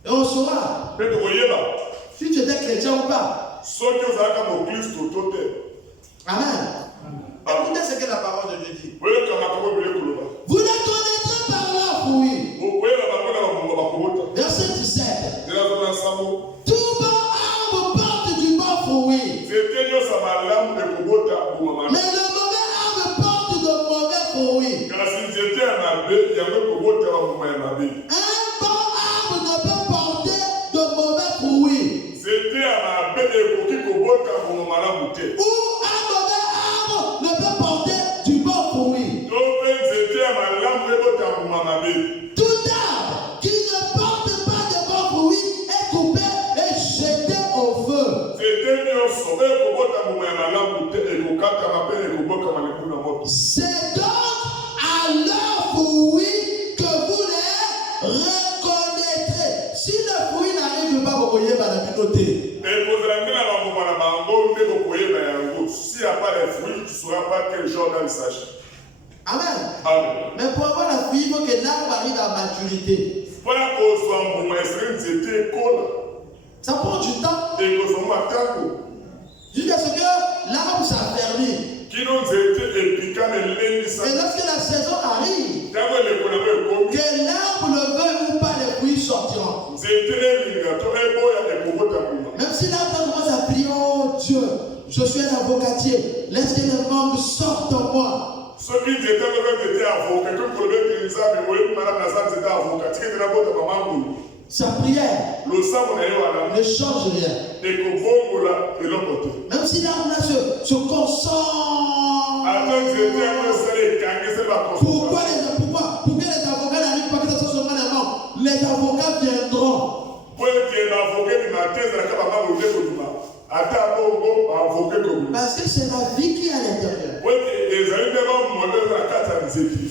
Et on saura si tu étais chrétien ou pas. Amen. Écoutez ce que la parole de Dieu dit. Vous les connaîtrez par leurs fruits. Verset 17. Tout bon arbre porte du bon fruit. Mais le mauvais arbre porte de mauvais fruits. Un bon arbre ne peut porter de mauvais fruits. Ou un mauvais arbre ne peut porter du bon fruit. Tout arbre qui ne porte pas de bon fruit est coupé et jeté au feu. C'est donc à leur fruit que vous les reconnaîtrez. Si le fruit n'arrive pas, vous voyez la communauté. S'il n'y a pas les fruits, tu ne sauras pas quel genre d'âme il s'agit. Amen. Mais pour avoir la fruit, il faut que l'arbre arrive à maturité. Ça prend du temps. Jusqu'à ce que l'arbre s'affermit. Et lorsque la saison arrive, que l'arbre le veuille ou pas, les fruits sortiront. Même si l'arbre commence à prier, oh Dieu, je suis un avocatier, laisse que les membres sortent en moi. Sa prière ne change rien. Même si l'arbre se concentre. Pourquoi les avocats n'arrivent pas que ce soit seulement les membres? Les avocats viendront. Parce que c'est la vie qui est à l'intérieur.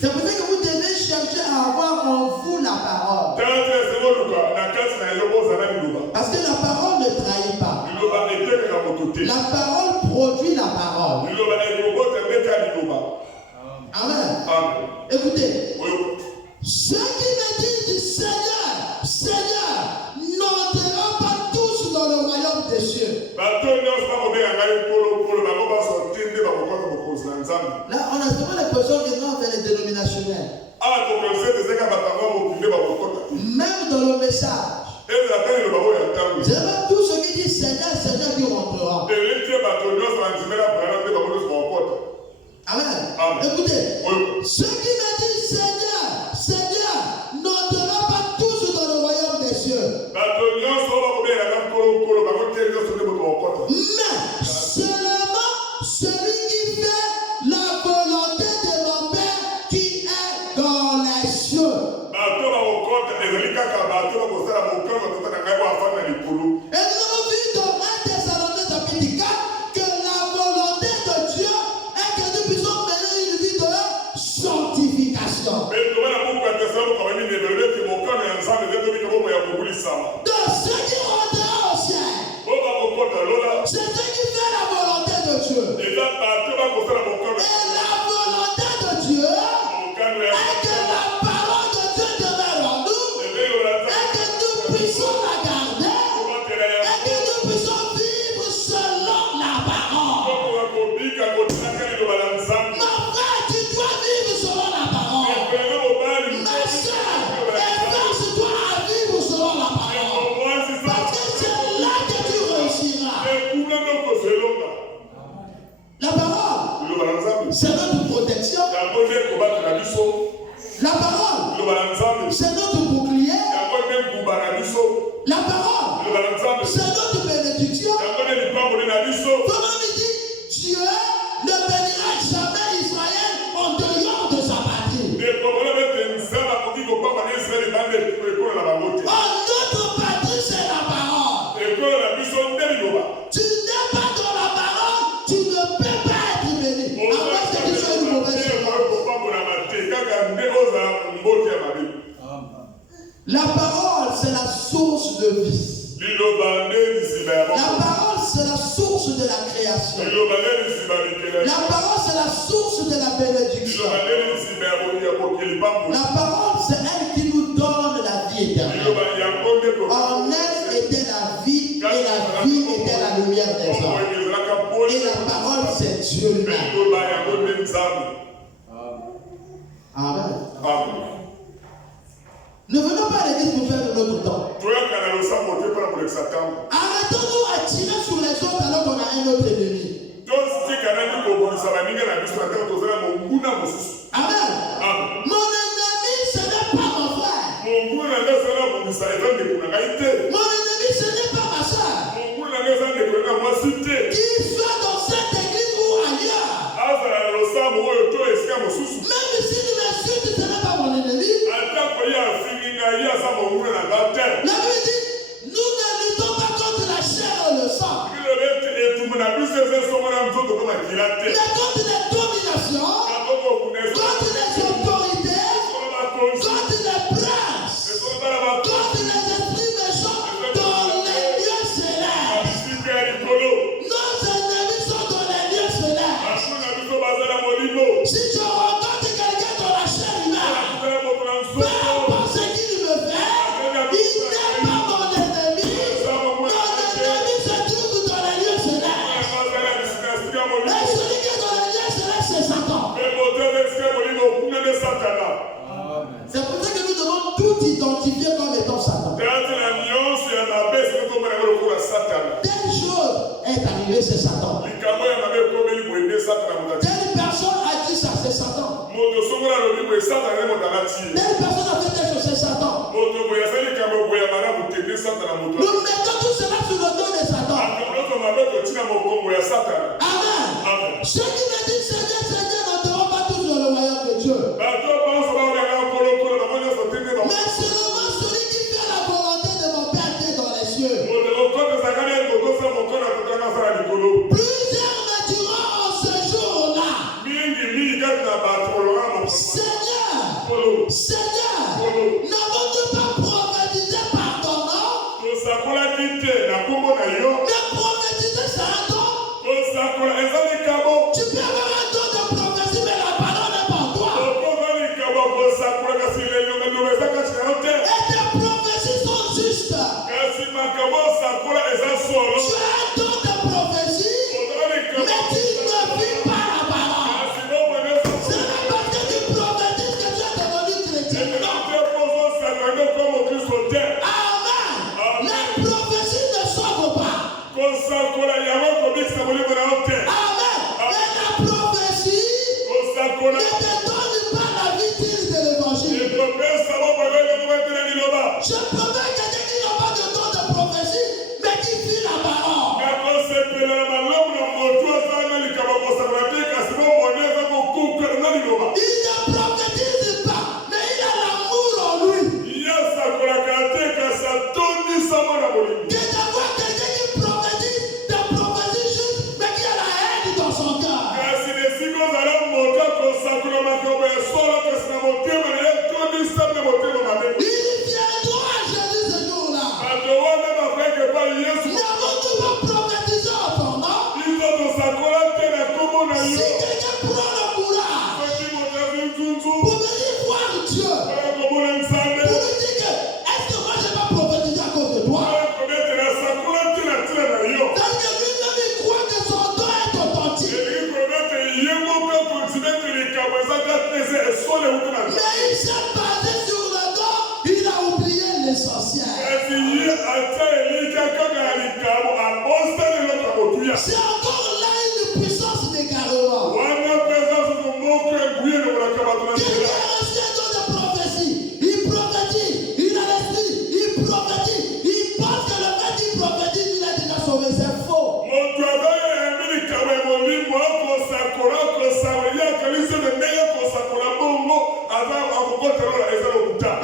C'est pour ça que vous devez chercher à avoir en vous la parole. Parce que la parole ne trahit pas. La parole produit la parole. Amen. Écoutez. Ceux qui me disent du Seigneur, Seigneur, n'entreront pas tous dans le royaume des cieux. Là, on a souvent l'impression que nous, on fait les dénominationnels. Même dans le message. C'est même tout ce qui dit Seigneur, Seigneur qui rentrera. Amen. Écoutez, ceux qui me disent Seigneur, Seigneur, n'entreront pas tous dans le royaume des cieux. Mais seulement celui qui fait la volonté de mon Père qui est dans les cieux. Et nous avons vu dans 1 Thessaloniciens chapitre 4 que la volonté de Dieu est que nous puissions mener une vie de sanctification. De ceux qui rentreront au ciel. C'est ceux qui font la volonté de Dieu. Et la volonté de Dieu est que la parole de Dieu demeure en nous et que nous puissions la garder et que nous puissions vivre selon la parole. Mon frère, tu dois vivre selon la parole. Ma soeur, efforce-toi à vivre selon la parole. Parce que c'est là que tu réussiras. La parole, c'est notre protection. La parole, c'est notre bouclier. La parole, c'est notre bénédiction. Comment il dit? source de la création. La parole, c'est la source de la bénédiction. La parole, c'est elle qui nous donne la vie éternelle. En elle était la vie, et la vie était la lumière des hommes. Et la parole, c'est Dieu lui-même. Amen. Ne venons pas à l'église pour faire de notre temps. Arrêtons-nous à tirer sur les autres alors qu'on a un autre ennemi. Amen. Mon ennemi, ce n'est pas mon frère. Mon ennemi, ce n'est pas ma soeur. Qu'il soit dans cette église ou ailleurs. Même si tu m'insultes, ce n'est pas mon ennemi. La Bible dit, nous ne luttons pas contre la chair et le sang. Mais contre les dominations, contre les autorités, contre les princes, contre les esprits méchants dans les lieux célestes. Nos ennemis sont dans les lieux célestes. Si je rencontre quelqu'un dans la chair humaine, peu importe ce qu'il me fait, il n'est pas mon ennemi. Mon ennemi se trouve dans les lieux célestes. Et celui qui est dans les lieux célestes, c'est Satan. C'est pour ça que nous devons tout identifier comme étant Satan. Telle chose est arrivée, c'est Satan. Telle personne a dit ça, c'est Satan. Telle personne a fait telle chose, c'est Satan. Nous mettons tout cela sur le dos de Satan. Amen. Ceux qui me disent Seigneur, Seigneur, n'entreront pas tous dans le royaume de Dieu. Mais seulement celui qui fait la volonté de mon Père qui est dans les cieux. Plusieurs me diront en ce jour-là, Seigneur, n'avons-nous pas prophétisé par ton nom? Mais prophétiser, c'est un don. Tu peux avoir un don de prophétie, mais la parole n'est pas en toi. Et tes prophéties sont justes. Tu as un don de prophétie, mais tu ne vis pas la parole. Ce n'est pas que tu prophétises que tu es devenu chrétien. Non. Amen. Les prophéties ne sauvent pas. Amen. Et la prophétie ne te donne pas la vie digne de l'évangile. Je promets quelqu'un qui n'a pas de don de prophétie, mais qui vit la parole. Il ne prophétise pas, mais il a l'amour en lui. Que de voir quelqu'un qui prophétise des prophéties justes, mais qui a la haine dans son cœur. Il viendra à Jésus ce jour-là. N'avons-nous pas prophétisé en ton nom? Si quelqu'un prend le courage pour venir voir Dieu, pour lui dire que est-ce que moi je vais prophétiser à cause de toi? Parce que lui-même il croit que son don est authentique. Mais il s'est basé sur le don, il a oublié l'essentiel. C'est encore là une puissance d'égarement. Quelqu'un a reçu un don de prophétie. Il prophétise, il a l'esprit, il prophétise, il pense que le fait qu'il prophétise, il a déjà sauvé. C'est faux.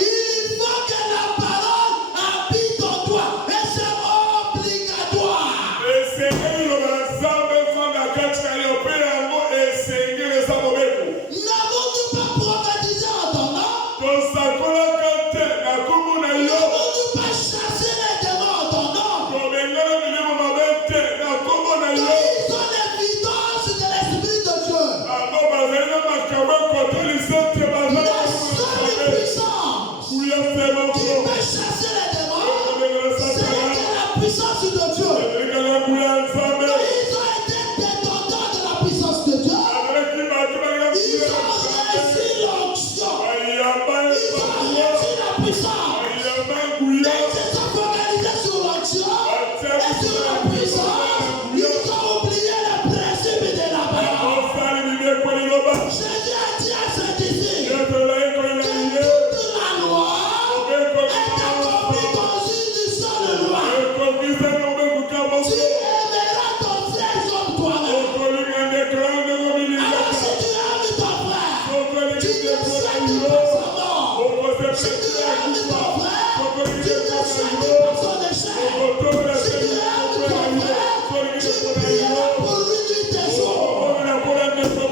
Il faut que la parole habite en toi. Et c'est obligatoire. priera pour lui nuit et jour.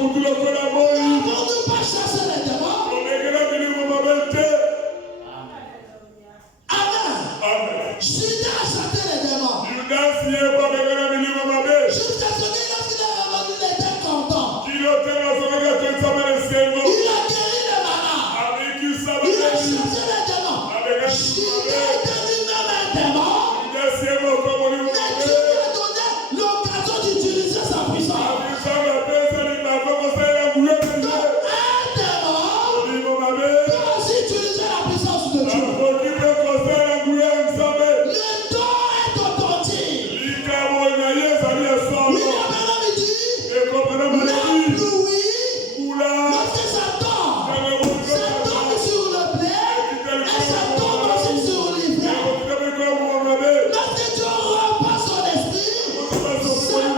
N'avons-nous pas chassé les démons? Amen. Judas a chassé les démons. Jusqu'à ce que lorsqu'il est revenu, il était content. Il a guéri les malades. Il a chassé les démons. Judas était lui-même un démon. Mais Dieu lui a donné l'occasion d'utiliser sa puissance. Donc un démon peut aussi utiliser la puissance de Dieu. Le don est authentique. William Branham dit, la pluie, lorsque ça tombe sur le blé et ça tombe aussi sur l'hiver. Lorsque Dieu repasse son esprit, ça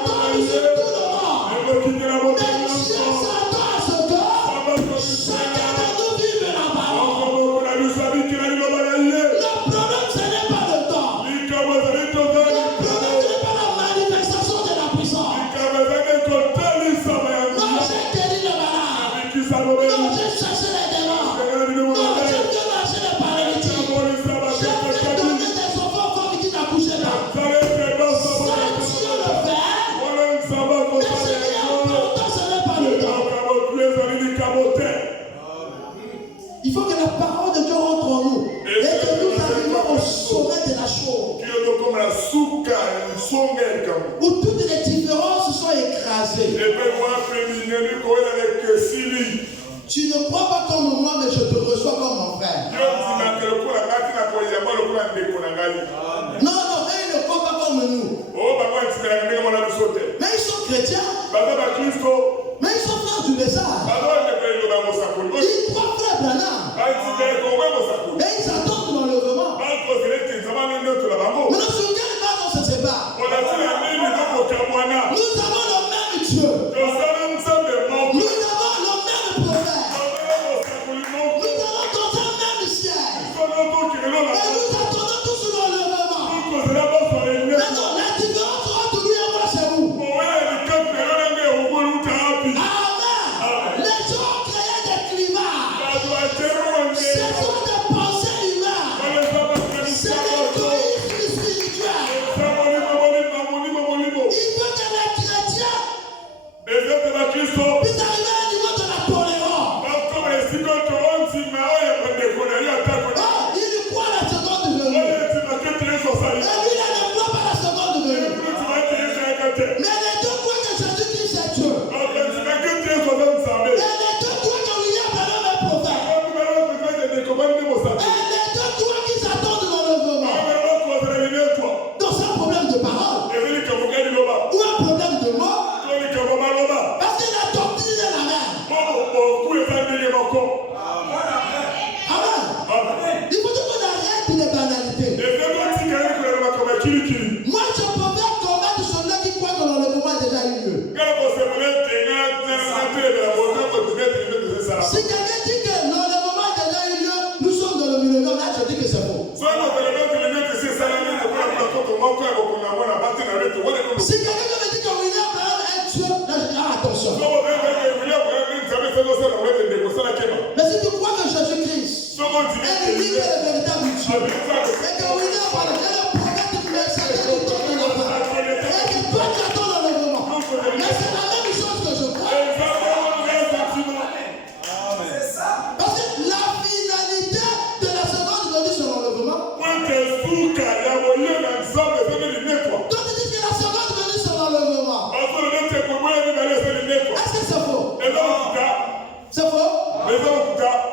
tombe sur tout le monde. Mais Dieu s'attend à ce que chacun de nous vive la parole. Le problème, ce n'est pas le temps. Le problème, ce n'est pas la manifestation de la puissance. Non, j'ai guéri le malade. Non, j'ai chassé les démons. Non, j'ai fait marcher les paralytiques. J'ai fait donner des enfants aux femmes qui n'accouchaient pas. Ça, Dieu le fait. Mais ce qui est important, ce n'est pas le temps. Il faut que la parole de Dieu rentre en nous et que nous arrivions au sommet de la chose où toutes les différences sont écrasées. Tu ne crois pas comme moi, mais je te reçois comme mon frère. Non, eux, ils ne croient pas comme nous. Mais ils sont chrétiens. Mais ils sont frères du message. Ils croient frère Branham. Et ils attendent l'enlèvement. Maintenant, sur quelle base on se sépare? Nous avons le même Dieu. Nous avons le même prophète. Nous allons dans un même ciel. Et nous attendons tous l'enlèvement. Maintenant, la différence entre lui et moi, c'est où? Amen. Les gens ont créé des clivages. Ce sont des pensées humaines. C'est l'égoïsme spirituel. Il veut que les chrétiens puissent arriver à un niveau de la tolérance. Il croit la seconde venue. Et lui, il ne croit pas la seconde venue. Mais les deux croient que Jésus-Christ est Dieu. Et les deux croient que William Branham est prophète. Et les deux croient qu'ils attendent l'enlèvement. Donc c'est un problème de parole. Ou un problème de mort. Parce que la doctrine est la même. Amen. Il faut qu'on arrête les banalités. Moi, je préfère combattre celui qui croit que l'enlèvement a déjà eu lieu. Si quelqu'un dit que l'enlèvement a déjà eu lieu, nous sommes dans le millénaire, là je dis que c'est faux. Si quelqu'un me dit que William Branham est Dieu, là je dis attention. Mais si tu crois que Jésus-Christ est lui qui est le véritable Dieu, et que William Branham est le prophète du messager du temps de la fin, et que toi tu attends l'enlèvement, mais c'est la même chose que je crois. Parce que la finalité de la seconde venue sur l'enlèvement, quand tu dis que la seconde venue sur l'enlèvement, est-ce que c'est faux? C'est faux?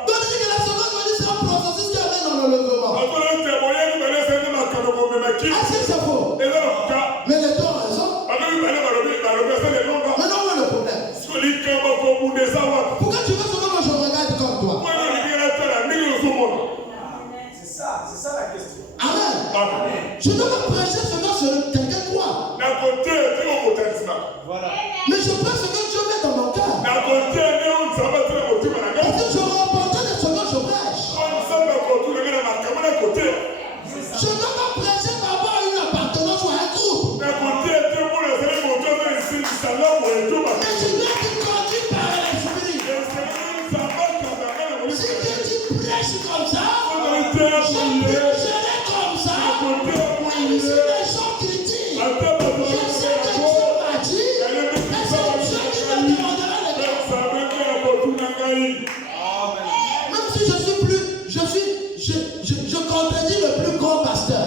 Donc tu dis que la seconde venue c'est un processus qui amène dans l'enlèvement. tu dois être conduit par l'esprit. Si tu prêches comme ça, je prêcherai comme ça. Même si les gens critiquent, je sais que Dieu m'a dit, et c'est Dieu qui me demandera le cœur. Même si je contredis le plus grand pasteur.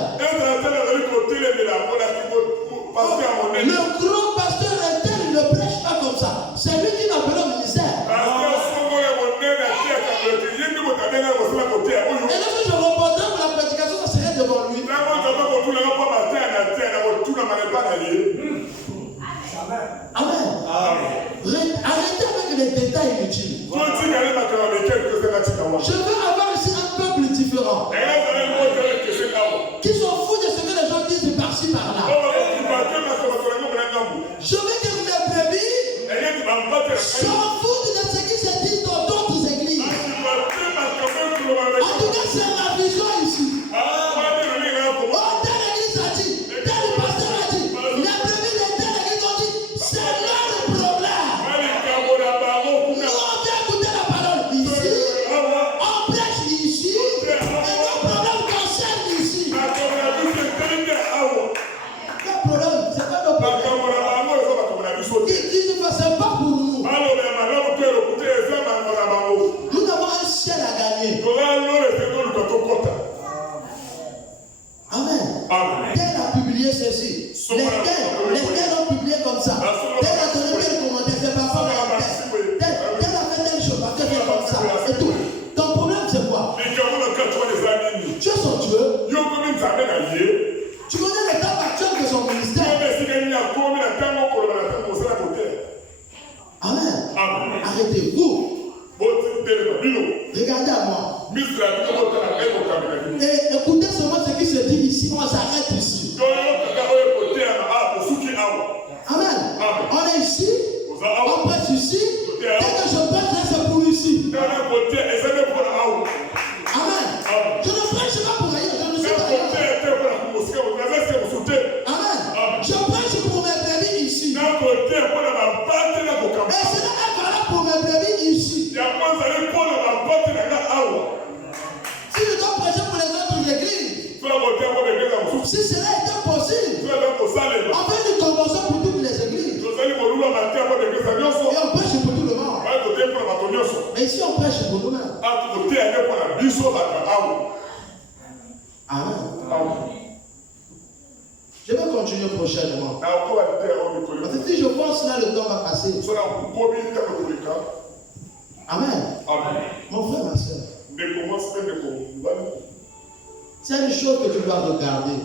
Le grand pasteur interne, il ne prêche pas comme ça. C'est lui qui m'a appelé au ministère. Et lorsque je reporterai pour la prédication, ça serait devant lui. Amen. Arrêtez avec les détails inutiles. Je veux avoir ici un peuple différent. Qui s'en fout de ce que les gens disent par-ci par-là. Je veux que mes brebis s'en foutent de ce qui se dit dans d'autres églises. En tout cas, c'est ma vision ici. Oh, telle église a dit, tel pasteur a dit, les brebis de telle église ont dit, c'est leur problème. Nous, on vient écouter la parole ici, on prêche ici, et nos problèmes concernent ici. Quel problème? C'est pas nos problèmes. Ils disent que c'est pas pour nous. Nous avons un ciel à gagner. Amen. Tel a publié ceci. Lesquels ont publié comme ça. Tel a donné tel commentaire. C'est pas fort. Tel a fait telle chose. Tel fait comme ça. Et tout. Ton problème, c'est quoi? Tu es son Dieu. Tu connais l'état actuel de son ministère. Amen. Arrêtez-vous. Regardez à moi. Et écoutez seulement ce qui se dit ici. On s'arrête ici. Amen. On est ici. On prêche ici. Dès que je prêche, c'est pour ici. Amen. Je ne prêche pas pour ailleurs. Je ne suis pas ailleurs. Amen. Je prêche pour mes brebis ici. Et cela est valable pour mes brebis ici. Si je dois prêcher pour les autres églises, si cela était possible, on fait une convention pour toutes les églises. Et on prêche pour tout le monde. Mais ici on prêche pour nous-mêmes. Amen. Je vais continuer prochainement. Parce que si je pense là, le temps va passer. Amen. Mon frère, ma soeur. C'est une chose que tu dois regarder.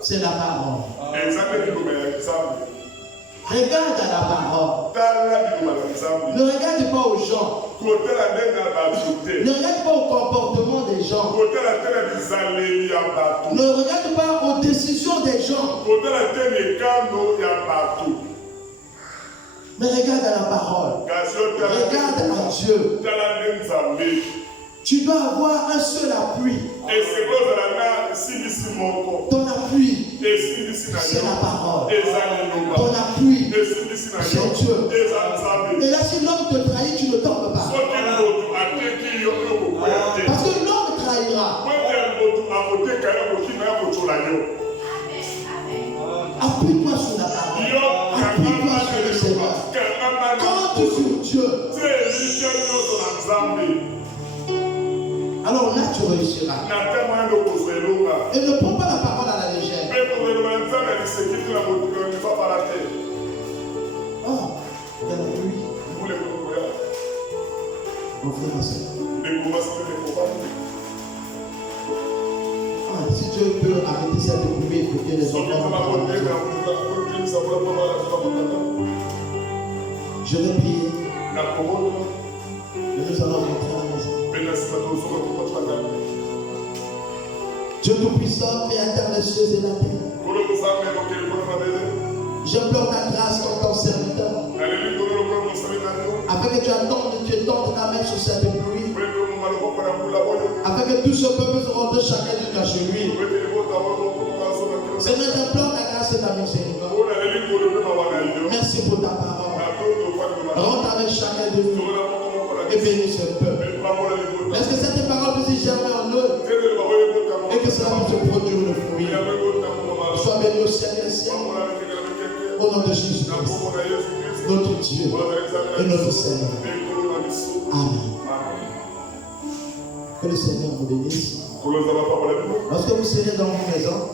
C'est la parole. Regarde à la parole. Ne regarde pas aux gens. Ne regarde pas au comportement des gens. Ne regarde pas aux décisions des gens. Mais regarde à la parole. Regarde à Dieu. Tu dois avoir un seul appui. Ton appui, c'est la parole. Ton appui, c'est Dieu. Et là, si l'homme te trahit, tu ne tombes pas. Parce que l'homme trahira. Appuie-toi sur la parole. Appuie-toi sur le Seigneur. Compte sur Dieu. Alors là, tu réussiras. Et ne prends pas la parole à la légère. Oh, il y a la pluie. Mon frère, ma soeur. Si Dieu peut arrêter cette pluie et écouter les enfants, je vais prier. Et nous allons rentrer à la maison. Dieu Tout-Puissant, Créateur des cieux et de la terre, j'implore ta grâce comme ton serviteur, afin que tu étendes ta main sur cette pluie, afin que tout ce peuple se rende chacun d'une chez lui. Seigneur, j'implore ta grâce et ta miséricorde. de nous et bénis ce peuple. Est-ce que cette parole puisse germer en eux et que cela puisse produire le fruit? Sois béni au ciel et au ciel. Au nom de Jésus-Christ, notre Dieu et notre Seigneur. Amen. Que le Seigneur vous bénisse. Lorsque vous serez dans vos maisons,